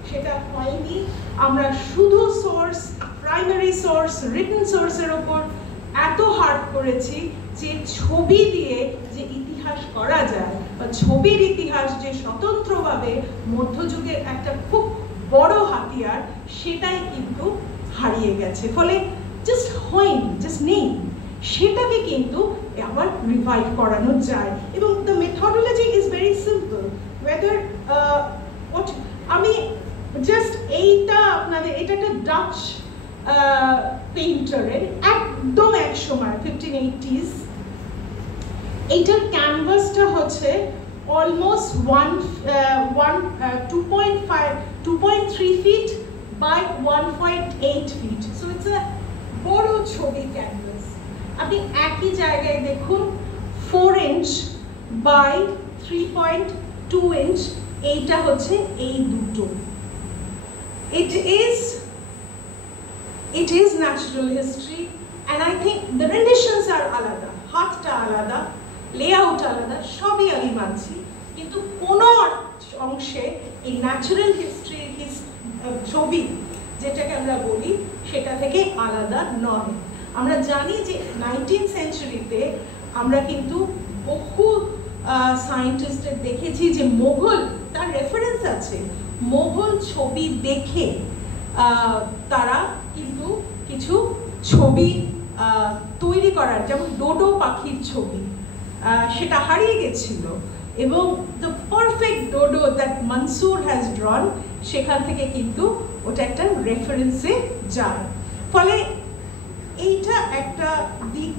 সেটা হয়নি। আমরা শুধু সোর্স, প্রাইমারি সোর্স, রিটেন সোর্সের ওপর এত হার্ট করেছি যে ছবি দিয়ে যে ইতিহাস করা যায়, বা ছবির ইতিহাস যে স্বতন্ত্রভাবে মধ্যযুগের একটা খুব বড় হাতিয়ার, সেটাই কিন্তু হারিয়ে গেছে। ফলে জাস্ট হয়নি, জাস্ট নেই, সেটাকে কিন্তু আবার রিভাইভ করানো যায়। এবং the methodology is very simple. Weather আমি জাস্ট এইটা আপনাদের, এটা একটা ডাচ পেইন্টারের একদম এক সময় 1580s, এইটার ক্যানভাসটা হচ্ছে almost 2.3 feet by 1.8 feet, so it's a বড় ছবি ক্যানভাস। আপনি একই জায়গায় দেখুন 4" by 3.2" এইটা হচ্ছে এই দুটো। It is natural history, and I think the renditions are আলাদা, হাতটা আলাদা, লেআউট আলাদা, সবই আমি মানছি, কিন্তু কোন অংশে এই ন্যাচারাল হিস্ট্রি ছবি যেটাকে আমরা বলি সেটা থেকে আলাদা নয়। আমরা জানি যে 19th সেঞ্চুরিতে আমরা কিন্তু বহু সায়েন্টিস্টের দেখেছি যে মোগল, তার রেফারেন্স আছে, মোগল ছবি দেখে তারা কিন্তু কিছু ছবি তৈরি করার, যেমন ডোডো পাখির ছবি, সেটা হারিয়ে গেছিল, এবং the perfect dodo that Mansur has drawn, সেখান থেকে কিন্তু ওটা একটা রেফারেন্সে যায়। ফলে এইটা একটা দিক।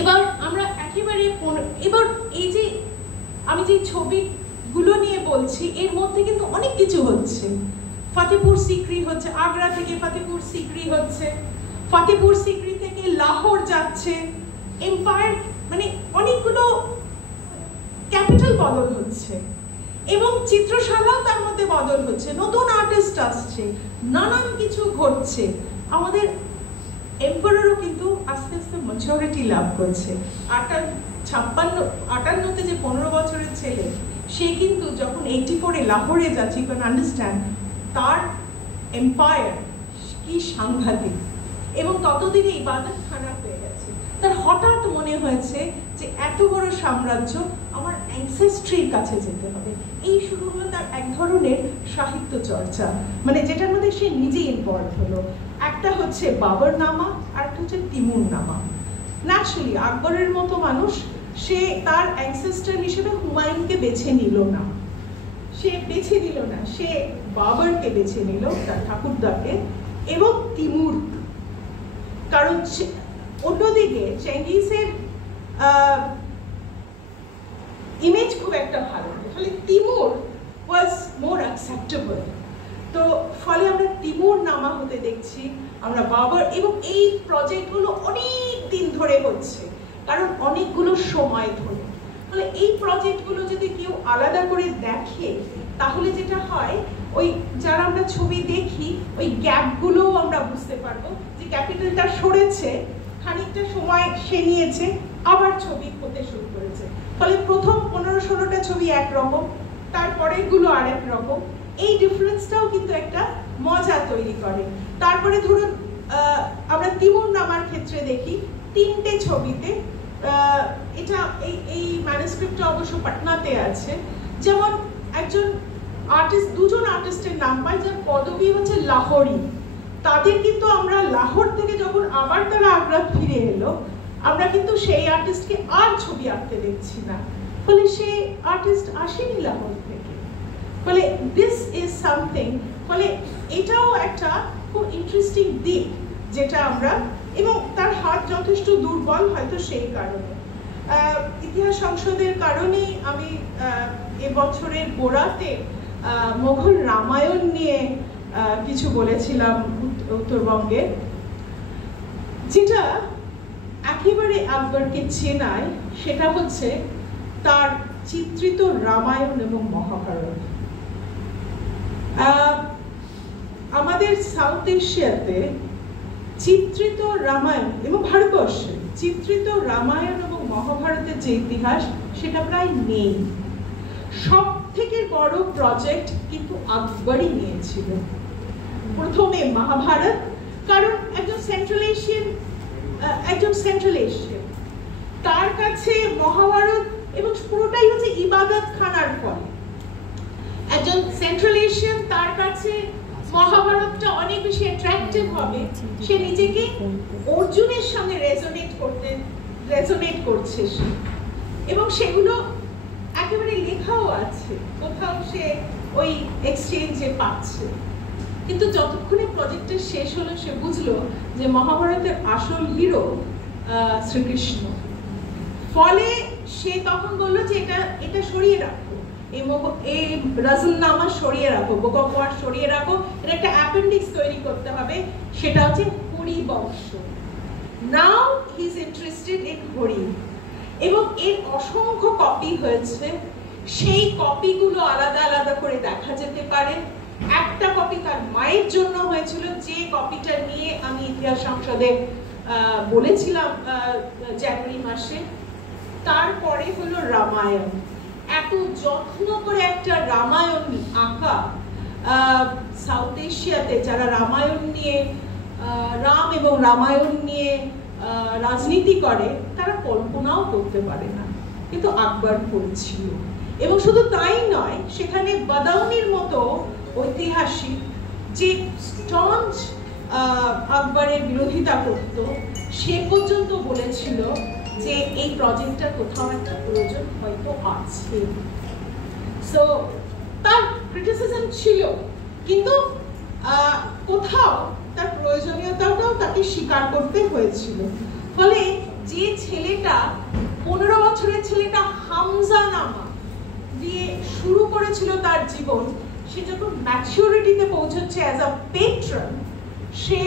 এবার আমরা একেবারে এবার এই যে আমি যে ছবিগুলো নিয়ে বলছি, এর মধ্যে কিন্তু অনেক কিছু হচ্ছে। ফতেপুর সিক্রি হচ্ছে, আগ্রা থেকে ফতেপুর সিক্রি হচ্ছে, ফতেপুর সিক্রি থেকে লাহোর যাচ্ছে, এম্পায়ার, মানে অনেকগুলো ক্যাপিটাল বদল হচ্ছে, এবং চিত্রশালাও তার মধ্যে বদল হচ্ছে, নতুন আর্টিস্ট আসছে, নানান কিছু ঘটছে। আমাদের এম্পায়ারও কিন্তু আস্তে আস্তে ম্যাচুরিটি লাভ করছে। 58-তে যে 15 বছরের ছেলে, সে কিন্তু যখন 84-এ লাহোরে যাচ্ছে, ইউ ক্যান আন্ডারস্ট্যান্ড তার এম্পায়ার কি সাংঘাতিক। এবং ততদিনে ইবাদত খানা হয়ে গেছে। তার হঠাৎ মনে হয়েছে যে এত বড় সাম্রাজ্য, আমার অ্যানসেস্ট্রির কাছে যেতে হবে। এই শুরু হলো তার এক ধরনের সাহিত্য চর্চা, মানে যেটার মধ্যে সে নিজেই ইনভলভ হলো। একটা হচ্ছে বাবর নামা, আর একটা হচ্ছে তিমুর নামা। ন্যাচুরালি আকবরের মতো মানুষ, সে তার অ্যানসেস্টার হিসেবে হুমায়ুনকে বেছে নিল না, সে বাবরকে বেছে নিল, তার ঠাকুরদাকে, এবং তিমুর। কারণ অন্যদিকে চেঙ্গিসের ইমেজ খুব একটা ভালো না, ফলে তিমুর ওয়াজ মোর অ্যাকসেপ্টেবল। তো ফলে আমরা তিমুর নামা হতে দেখছি, আমরা বাবর, এবং এই প্রজেক্টগুলো অনেক দিন ধরে হচ্ছে, কারণ অনেকগুলো সময় ধরে। তাহলে এই প্রজেক্টগুলো যদি কেউ আলাদা করে দেখে, তাহলে যেটা হয়, ওই যারা আমরা ছবি দেখি, ওই গ্যাপগুলোও আমরা বুঝতে পারবো যে ক্যাপিটালটা সরেছে, খানিকটা সময় সে নিয়েছে, আবার ছবি হতে শুরু করেছে। ফলে প্রথম 15-16টা ছবি একরকম, তারপরেরগুলো আরেক রকম। এই ডিফারেন্সটাও কিন্তু একটা মজা তৈরি করে। তারপরে ধরুন আমরা তিমুর নামার ক্ষেত্রে দেখি 3টে ছবিতে, এটা এই ম্যানুস্ক্রিপ্টটা অবশ্য পাটনাতে আছে, যেমন একজন আর্টিস্ট, দুজন আর্টিস্টের নাম পাই, যার পদবী হচ্ছে লাহোরি। তাদের কিন্তু আমরা লাহোর থেকে যখন আবার তারা আগ্রা ফিরে এলো, আমরা কিন্তু সেই আর্টিস্টকে আর ছবি আঁকতে দেখছি না, ফলে সেই আর্টিস্ট আসেনি লাহোর থেকে। ফলে দিস ইজ সামথিং, ফলে এটাও একটা খুব ইন্টারেস্টিং দিক যেটা আমরা, এবং তার হাত যথেষ্ট দুর্বল হয়তো সেই কারণে। ইতিহাস সংসদের কারণেই আমি এবছরের গোড়াতে মোগল রামায়ণ নিয়ে কিছু বলেছিলাম উত্তরবঙ্গে, যেটা একেবারে আকবরকে চেনায়, সেটা হচ্ছে তার চিত্রিত রামায়ণ এবং মহাভারত। আমাদের সাউথ এশিয়াতে চিত্রিত রামায়ণ, এবং ভারতবর্ষে চিত্রিত রামায়ণ এবং মহাভারতের যে ইতিহাস, সেটা প্রায় নেই। সব থেকে বড় প্রজেক্ট কিন্তু আকবরই নিয়েছিল। প্রথমে মহাভারত, কারণ একজন সেন্ট্রাল এশিয়ান, তার কাছে মহাভারত এবং পুরোটাই হচ্ছে ইবাদত খানার ফল। একজন সেন্ট্রাল এশিয়ান, তার কাছে মহাভারতটা অনেক বেশি অ্যাট্রাক্টিভ হবে, সে নিজেকে অর্জুনের সঙ্গে রেজোনেট করছে সে, এবং সেগুলো একেবারে লেখাও আছে, কোথাও সে ওই এক্সচেঞ্জে পাচ্ছে। কিন্তু যতক্ষণে প্রজেক্টটা শেষ হলো, সে বুঝলো যে মহাভারতের আসল হিরো শ্রীকৃষ্ণ। ফলে সে তখন বললো যে এটা সরিয়ে রাখো, এই রাজনামা সরিয়ে রাখো, বোকোয়ার সরিয়ে রাখো, এটা একটা অ্যাপেন্ডিক্স তৈরি করতে হবে, সেটা হচ্ছে Hari Vamsha. Now he is interested in Hari, এবং এর অসংখ্য কপি হয়েছে। সেই কপিগুলো আলাদা আলাদা করে দেখা যেতে পারে। একটা কপি তার মায়ের জন্য হয়েছিল, যে কপিটা নিয়ে আমি ইতিহাস সংসদে বলেছিলাম জানুয়ারি মাসে। তারপরে হলো রামায়ণ। এত যত্ন করে একটা রামায়ণ আঁকা, সাউথ এশিয়াতে যারা রামায়ণ নিয়ে রাম এবং রামায়ণ নিয়ে রাজনীতি করে তারা কল্পনাও করতে পারে না, কিন্তু আকবর করেছিল। এবং শুধু তাই নয়, সেখানে বাদাউনির মতো ঐতিহাসিক যে স্ট্রঞ্জ আকবরের বিরোধিতা করত, সে পর্যন্ত বলেছিল যে এই প্রজেক্টটা কোথাও একটা প্রয়োজন হয়তো আছে। সো তার ক্রিটিসিজম ছিল, কিন্তু কোথাও তার প্রয়োজনীয়তাটাও তাকে স্বীকার করতে হয়েছিল। ফলে যে ছেলেটা 15 বছরের ছেলেটা হামজা নামা দিয়ে শুরু করেছিল তার জীবন, সে যখন ম্যাচুরিটিতে পৌঁছচ্ছে অ্যাজ আ পেট্রন, সে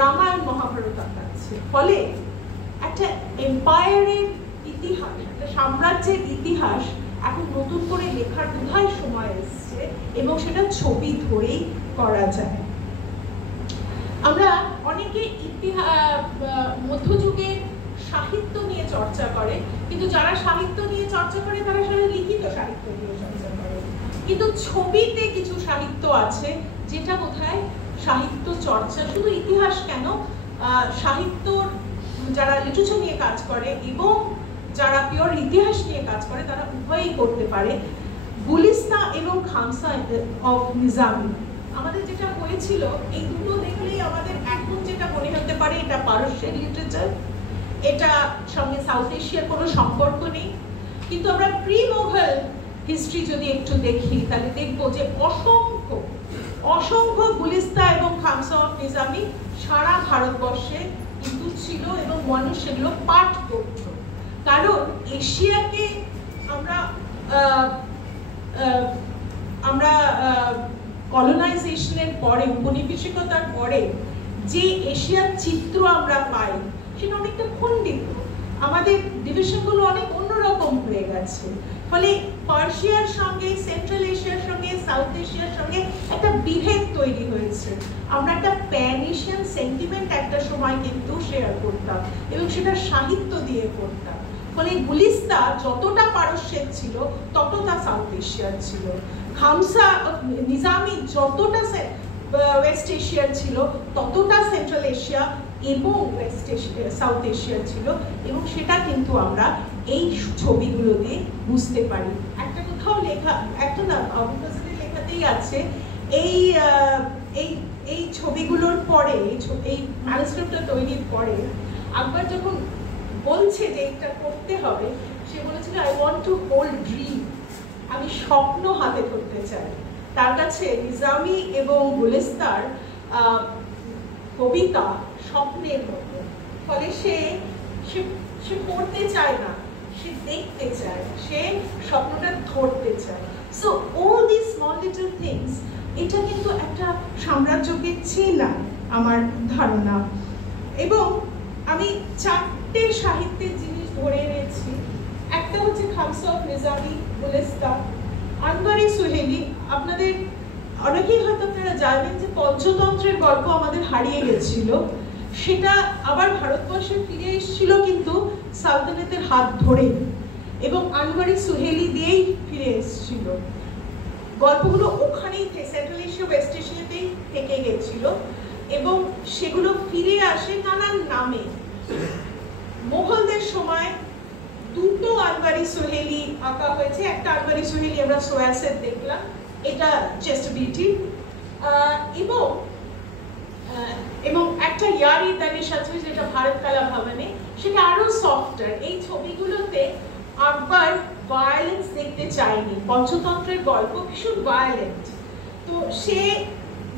রামায়ণ মহাভারত আঁকাচ্ছে। ফলে একটা এম্পায়ারের ইতিহাস, একটা সাম্রাজ্যের ইতিহাস এখন নতুন করে লেখার বোধহয় সময় এসছে, এবং সেটা ছবি ধরেই করা যায়। আমরা অনেকে মধ্যযুগের সাহিত্য নিয়ে চর্চা করে, কিন্তু যারা সাহিত্য নিয়ে চর্চা করে তারা সারা লিখিত সাহিত্য নিয়ে চর্চা করে, কিন্তু ছবিতে কিছু সাহিত্য আছে যেটা বোধহয় সাহিত্য চর্চা, শুধু ইতিহাস কেন, সাহিত্যর যারা লিটারেচার নিয়ে কাজ করে এবং যারা পিওর ইতিহাস নিয়ে কাজ করে তারা উভয়ই করতে পারে। গুলিস্তা এবং খামসা অফ নিজামি, আমাদের যেটা হয়েছিল, এই দুটো দেখলেই আমাদের এখন যেটা মনে হতে পারে এটা পারস্যের লিটারেচার, এটা সঙ্গে সাউথ এশিয়ার কোনো সম্পর্ক নেই। কিন্তু আমরা প্রি মোঘল হিস্ট্রি যদি একটু দেখি তাহলে দেখবো যে অসংখ্য অসংখ্য গুলিস্তা এবং খামসা অফ নিজামি সারা ভারতবর্ষে কিন্তু ছিল, এবং মানুষ সেগুলো পাঠ করত। কারণ এশিয়াকে আমরা কলোনাইজেশনের পরে, উপনিবেশিকতার পরে যে এশিয়ার চিত্র আমরা পাই সেটা অনেকটা খণ্ডিত, আমাদের ডিভিশনগুলো অনেক অন্যরকম হয়ে গেছে। ফলে পার্সিয়ার সঙ্গে, সেন্ট্রাল এশিয়ার সঙ্গে, সাউথ এশিয়ার সঙ্গে একটা বিভেদ তৈরি হয়েছে। আমরা একটা প্যান এশিয়ান সেন্টিমেন্ট একটা সময় কিন্তু শেয়ার করতাম, এবং সেটা সাহিত্য দিয়ে করতাম। ফলে গুলিস্তা যতটা পারস্যের ছিল ততটা সাউথ এশিয়ার ছিল, খামসা নিজামি যতটা ওয়েস্ট এশিয়ার ছিল ততটা সেন্ট্রাল এশিয়া এবং সাউথ এশিয়া ছিল, এবং সেটা কিন্তু আমরা এই ছবিগুলো দিয়ে বুঝতে পারি। একটা কোথাও লেখা, একটা না আবুল লেখাতেই আছে, এই ছবিগুলোর পরে, এই ম্যানুস্ক্রিপ্টটা তৈরির পরে আকবর যখন বলছে যে এটা করতে হবে, সে বলেছিল I want to hold dream, আমি স্বপ্ন হাতে ধরতে চাই। তার কাছে নিজামি এবং গুলিস্তার কবিতা স্বপ্নের মতো। ফলে সে পড়তে চায় না, সে দেখতে চায়, সে স্বপ্নটা ধরতে চায়। So all this small little things, এটা কিন্তু একটা সাম্রাজ্যকে চেনা আমার ধারণা। এবং আমি চারটে সাহিত্যের জিনিস ধরে এনেছি। একটা হচ্ছে খামসা অফ নিজামি, গুলিস্তা, আনওয়ারি সুহেলি। আপনাদের অনেকেই হয়তো আপনারা জানবেন যে পঞ্চতন্ত্রের গল্প আমাদের হারিয়ে গেছিল, সেটা আবার ভারতবর্ষে ফিরে এসেছিল কিন্তু সালতানাতের হাত ধরে, এবং আনওয়ারি সুহেলি দিয়েই ফিরে এসেছিল। গল্পগুলো ওখানেই সেন্ট্রাল এশিয়া, ওয়েস্ট এশিয়াতেই থেকে গেছিল, এবং সেগুলো ফিরে আসে নানান নামে। মোগলদের সময় দুটো আনওয়ারি সুহেলি আঁকা হয়েছে। একটা আনওয়ারি সুহেলি আমরা সোয়াসের দেখলাম, এটা চেস্টাবিলিটি, এবং একটা ইয়ারি দানিশ আছে যেটা ভারত কলা ভবনে, সেটা আরো সফটার। এই ছবিগুলোতে আকবর ভায়োলেন্স দেখতে চায়নি, পঞ্চতন্ত্রের গল্প ভীষণ ভায়োলেন্ট। তো সে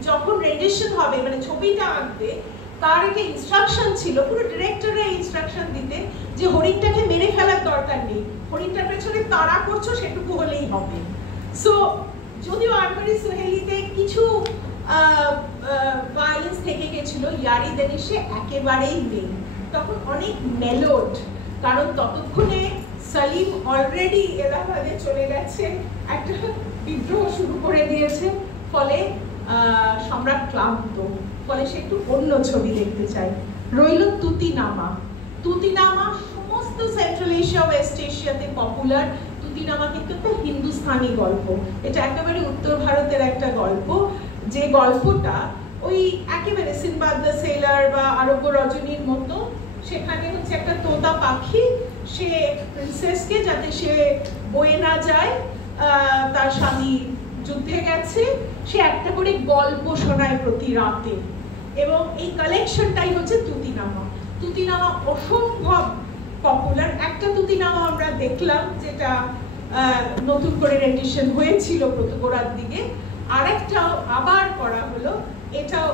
যখন রেডিশন হবে, মানে ছবিটা আঁকবে, তার একটা ইনস্ট্রাকশন ছিল, পুরো ডিরেক্টরের ইনস্ট্রাকশন দিতে যে হরিণটাকে মেরে ফেলার দরকার নেই, হরিণটার পেছনে তাড়া করছো সেটুকু হলেই হবে। সো যদিও আনওয়ারি সুহেলিতে কিছু ভায়োলেন্স থেকে গেছিল, ইয়ারি দানিশে একেবারেই নেই। তখন অনেক মেলোড, কারণ ততক্ষণে সালিম অলরেডি এলাহাবাদে চলে গেছে, একটা বিদ্রোহ শুরু করে দিয়েছে, ফলে সম্রাট ক্লান্ত, ফলে সে একটু অন্য ছবি দেখতে চাই। রইল তুতিনামা। তুতিনামা সমস্ত সেন্ট্রাল এশিয়া, ওয়েস্ট এশিয়াতে পপুলার। তুতিনামা কিন্তু একটা হিন্দুস্তানি গল্প, এটা একেবারে উত্তর ভারতের একটা গল্প, যে গল্পটা ওই একেবারে সিনবাদ দ্য সেলার বা আরব্য রজনীর মতো। সেখানে হচ্ছে একটা তোতা পাখি, সে প্রিন্সেসকে, যাতে সে বয়ে না যায়, তার স্বামী যুদ্ধে গেছে, সে একটা করে গল্প শোনায় প্রতি রাতে, এবং এই কালেকশনটাই হচ্ছে তুতিনামা। তুতিনামা অসম্ভব পপুলার। একটা তুতিনামা আমরা দেখলাম যেটা নতুন করে রেন্ডিশন হয়েছিল প্রতগোড়ার দিকে, আরেকটাও আবার করা হলো, এটাও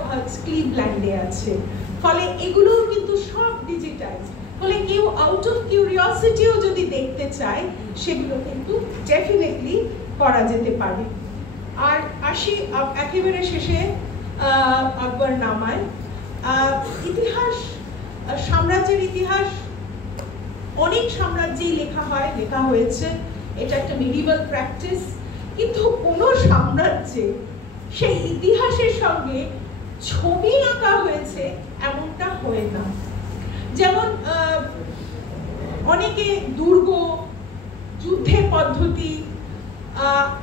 ক্লিভল্যান্ডে আছে। ফলে এগুলো কিন্তু সব ডিজিটাইজ, ফলে কেউ আউট অফ কিউরিওসিটিও যদি দেখতে চায় সেগুলো কিন্তু ডেফিনেটলি করা যেতে পারে। আর আসি একেবারে শেষে আকবরনামায়। ইতিহাস, সাম্রাজ্যের ইতিহাস অনেক সাম্রাজ্যেই লেখা হয়েছে, এটা একটা মিডিভাল প্র্যাকটিস, কিন্তু কোনো সাম্রাজ্যে সেই ইতিহাসের সঙ্গে ছবি আঁকা হয়েছে এমনটা হয় না। যেমন অনেকে দুর্গ, যুদ্ধের পদ্ধতি,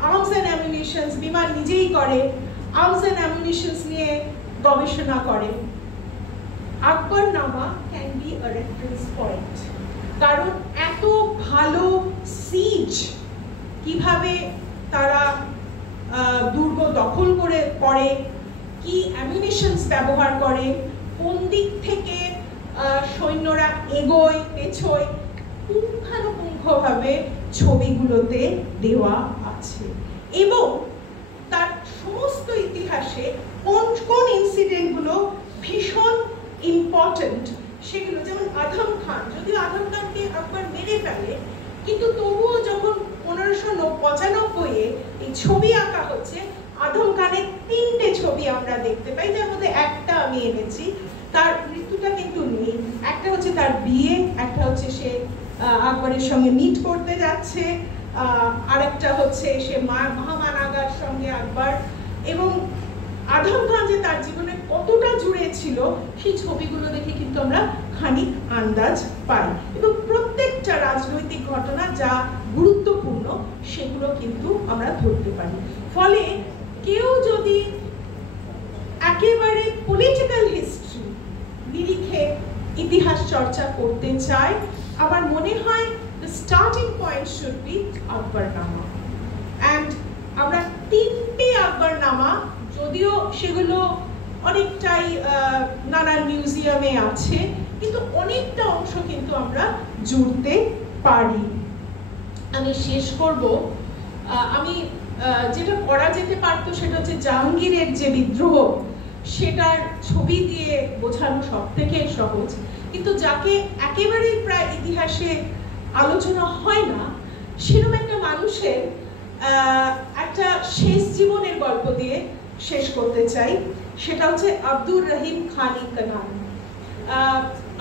আর্মস অ্যান্ড অ্যামিউনিশনস, বিমান নিজেই করে, আর্মস অ্যান্ড অ্যামিউনিশনস নিয়ে গবেষণা করে। Akbarnama can be a reference point, কারণ এত ভালো সিজ, কিভাবে তারা দুর্গ দখল করে, কি অ্যামিউনিশনস ব্যবহার করে, কোন দিক থেকে সৈন্যরা এগোয় পেছোয়, পুঙ্খানুপুঙ্খভাবে ছবিগুলোতে দেওয়া আছে। এবং তার সমস্ত ইতিহাসে কোন কোন ইনসিডেন্টগুলো ভীষণ ইম্পর্টেন্ট সেগুলো, যেমন আধম খান, যদিও আধম খানকে আকবর মেরে ফেলে, কিন্তু তবুও যখন 1595-এ এই ছবি আঁকা হচ্ছে, আধম খানের 3টে ছবি আমরা দেখতে পাই, যার মধ্যে একটা আমি এনেছি, তার মৃত্যুটা কিন্তু নেই। একটা হচ্ছে তার বিয়ে, একটা হচ্ছে সে আকবরের সঙ্গে মিট করতে যাচ্ছে, আরেকটা হচ্ছে সে মহামানাগার সঙ্গে আকবর, এবং আধম খান যে তার জীবনে কতটা জুড়ে ছিল সেই ছবিগুলো দেখে কিন্তু আমরা খানিক আন্দাজ পাই, এবং প্রত্যেকটা রাজনৈতিক ঘটনা যা গুরুত্বপূর্ণ সেগুলো কিন্তু আমরা ধরতে পারি। ফলে কেউ যদি একেবারে পলিটিক্যাল হিস্ট্রি নিরিখে ইতিহাস চর্চা করতে চায়, আমার মনে হয় the starting point should be Akbarnama. and আমরা 3টে আকবরনামা, যদিও সেগুলো অনেকটাই নানান মিউজিয়ামে আছে, কিন্তু অনেকটা অংশ কিন্তু আমরা জুড়তে পারি। আমি শেষ করব, আমি যেটা করা যেতে পারতো সেটা হচ্ছে জাহাঙ্গীরের যে বিদ্রোহ, সেটার ছবি দিয়ে বোঝানো সব থেকে সহজ, কিন্তু যাকে একেবারেই প্রায় ইতিহাসে আলোচনা হয় না, সেরকম একটা মানুষের একটা শেষ জীবনের গল্প দিয়ে শেষ করতে চাই। সেটা হচ্ছে আব্দুর রহিম খান-ই কানান।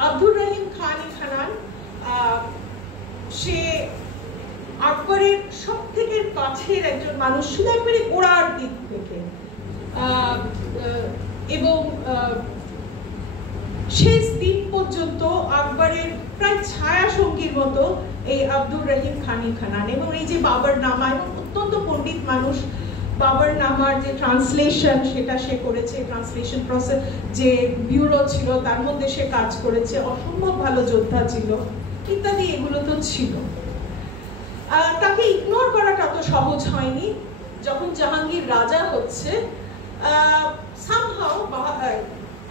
আব্দুর রহিম খান-ই কানান সে আকবরের সব থেকে কাছের একজন মানুষ, শুধু একবারে গোড়ার দিক থেকে, এবং শেষ দিন পর্যন্ত আকবরের প্রায় ছায়া সঙ্গীর মতো এই আব্দুর রহিম খান-ই কানান। এবং এই যে বাবরনামা, এবং অত্যন্ত পণ্ডিত মানুষ, বাবরনামার যে ট্রান্সলেশন সেটা সে করেছে, ট্রান্সলেশন প্রসেস যে ব্যুরো ছিল তার মধ্যে সে কাজ করেছে, অসম্ভব ভালো যোদ্ধা ছিল, ইত্যাদি এগুলো তো ছিল। তাকে ইগনোর করাটা অত সহজ হয়নি। যখন জাহাঙ্গীর রাজা হচ্ছে, সামহাও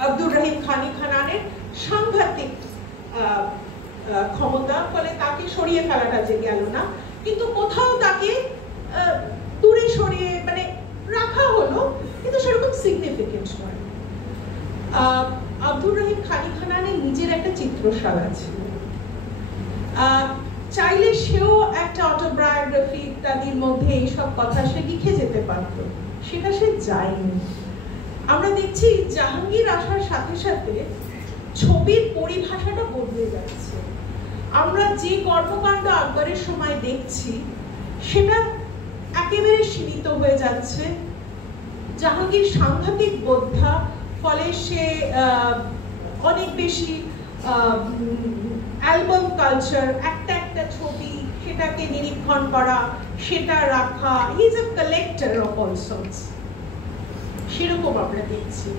আব্দুর রহিম খান-ই কানানের সাংঘাতিক ক্ষমতা, ফলে তাকে সরিয়ে ফেলাটা যে গেল না, কিন্তু কোথাও তাকে দূরে সরিয়ে মানে রাখা হলো, কিন্তু সেরকম সিগনিফিকেন্ট নয়। আব্দুর রহিম খান-ই কানানের নিজের একটা চিত্রশালা ছিল, চাইলে সেও একটা অটোবায়োগ্রাফি ইত্যাদির মধ্যে এইসব কথা সে লিখে যেতে পারত, সেটা সে যায়নি। আমরা দেখছি জাহাঙ্গীর আসার সাথে সাথে ছবির পরিভাষাটা বদলে যাচ্ছে। আমরা যে কর্মকাণ্ড আকবরের সময় দেখছি সেটা একেবারে সীমিত হয়ে যাচ্ছে। জাহাঙ্গীর সাংঘাতিক বোদ্ধা, ফলে সে অনেক বেশি অ্যালবাম কালচার, একটা ছবি সেটাকে নিরীক্ষণ করা, সেটা রাখা, he is a collector of all sorts. সেরকম আমরা দেখছি।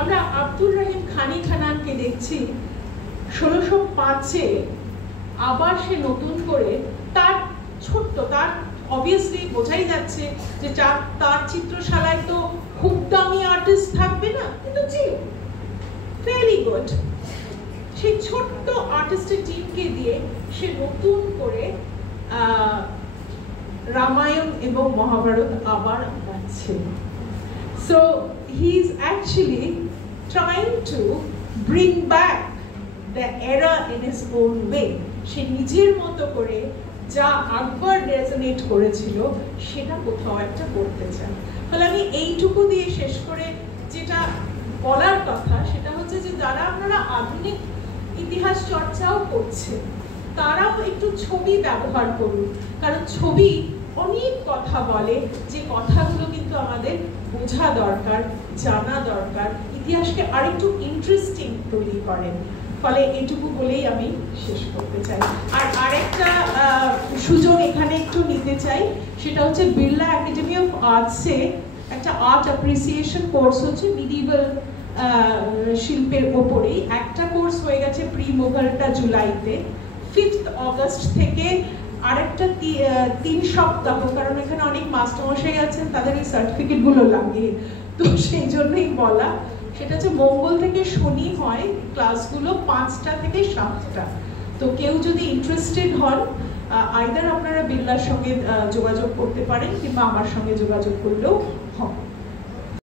আমরা আব্দুর রহিম খানি খানানকে দেখছি 1605-এ আবার সে নতুন করে তার ছোট্ট, তার অবভিয়াসলি বোঝাই যাচ্ছে যে তার চিত্রশালায় তো খুব দামি আর্টিস্ট থাকবে না, কিন্তু জি ভেরি গুড, সেই ছোট্ট আর্টিস্টের টিমকে দিয়ে সে নতুন করে রামায়ণ এবং মহাভারত আবার আঁকাচ্ছে। So he is actually trying to bring back the era in his own way. সে নিজের মতো করে যা আকবর রেজোনেট করেছিল সেটা কোথাও একটা করতে চায়। তাহলে আমি এইটুকু দিয়ে শেষ করে যেটা বলার কথা সেটা হচ্ছে যে যারা আপনারা আধুনিক ইতিহাস চর্চাও করছেন তারাও একটু ছবি ব্যবহার করুন, কারণ ছবি অনেক কথা বলে, যে কথাগুলো কিন্তু আমাদের বোঝা দরকার, জানা দরকার, ইতিহাসকে আরেকটু ইন্টারেস্টিং তৈরি করেন। ফলে এটুকু বলেই আমি শেষ করতে চাই। আর আরেকটা সুযোগ এখানে একটু নিতে চাই, সেটা হচ্ছে বিড়লা একাডেমি অফ আর্টসে একটা আর্ট অ্যাপ্রিসিয়েশন কোর্স হচ্ছে মিডিভাল শিল্পের ওপরেই। একটা কোর্স হয়ে গেছে প্রি মোঘলটা জুলাইতে, 5th অগস্ট থেকে আরেকটা 3 সপ্তাহ, কারণ এখানে অনেক মাস্টারমশাই আছেন, তাদের ওই সার্টিফিকেটগুলো লাগে, তো সেই জন্যই বলা। সেটা হচ্ছে মঙ্গল থেকে শনি হয় ক্লাসগুলো 5টা থেকে 7টা। তো কেউ যদি ইন্টারেস্টেড হন আইদার আপনারা বিড়লার সঙ্গে যোগাযোগ করতে পারেন কিংবা আমার সঙ্গে যোগাযোগ করলেও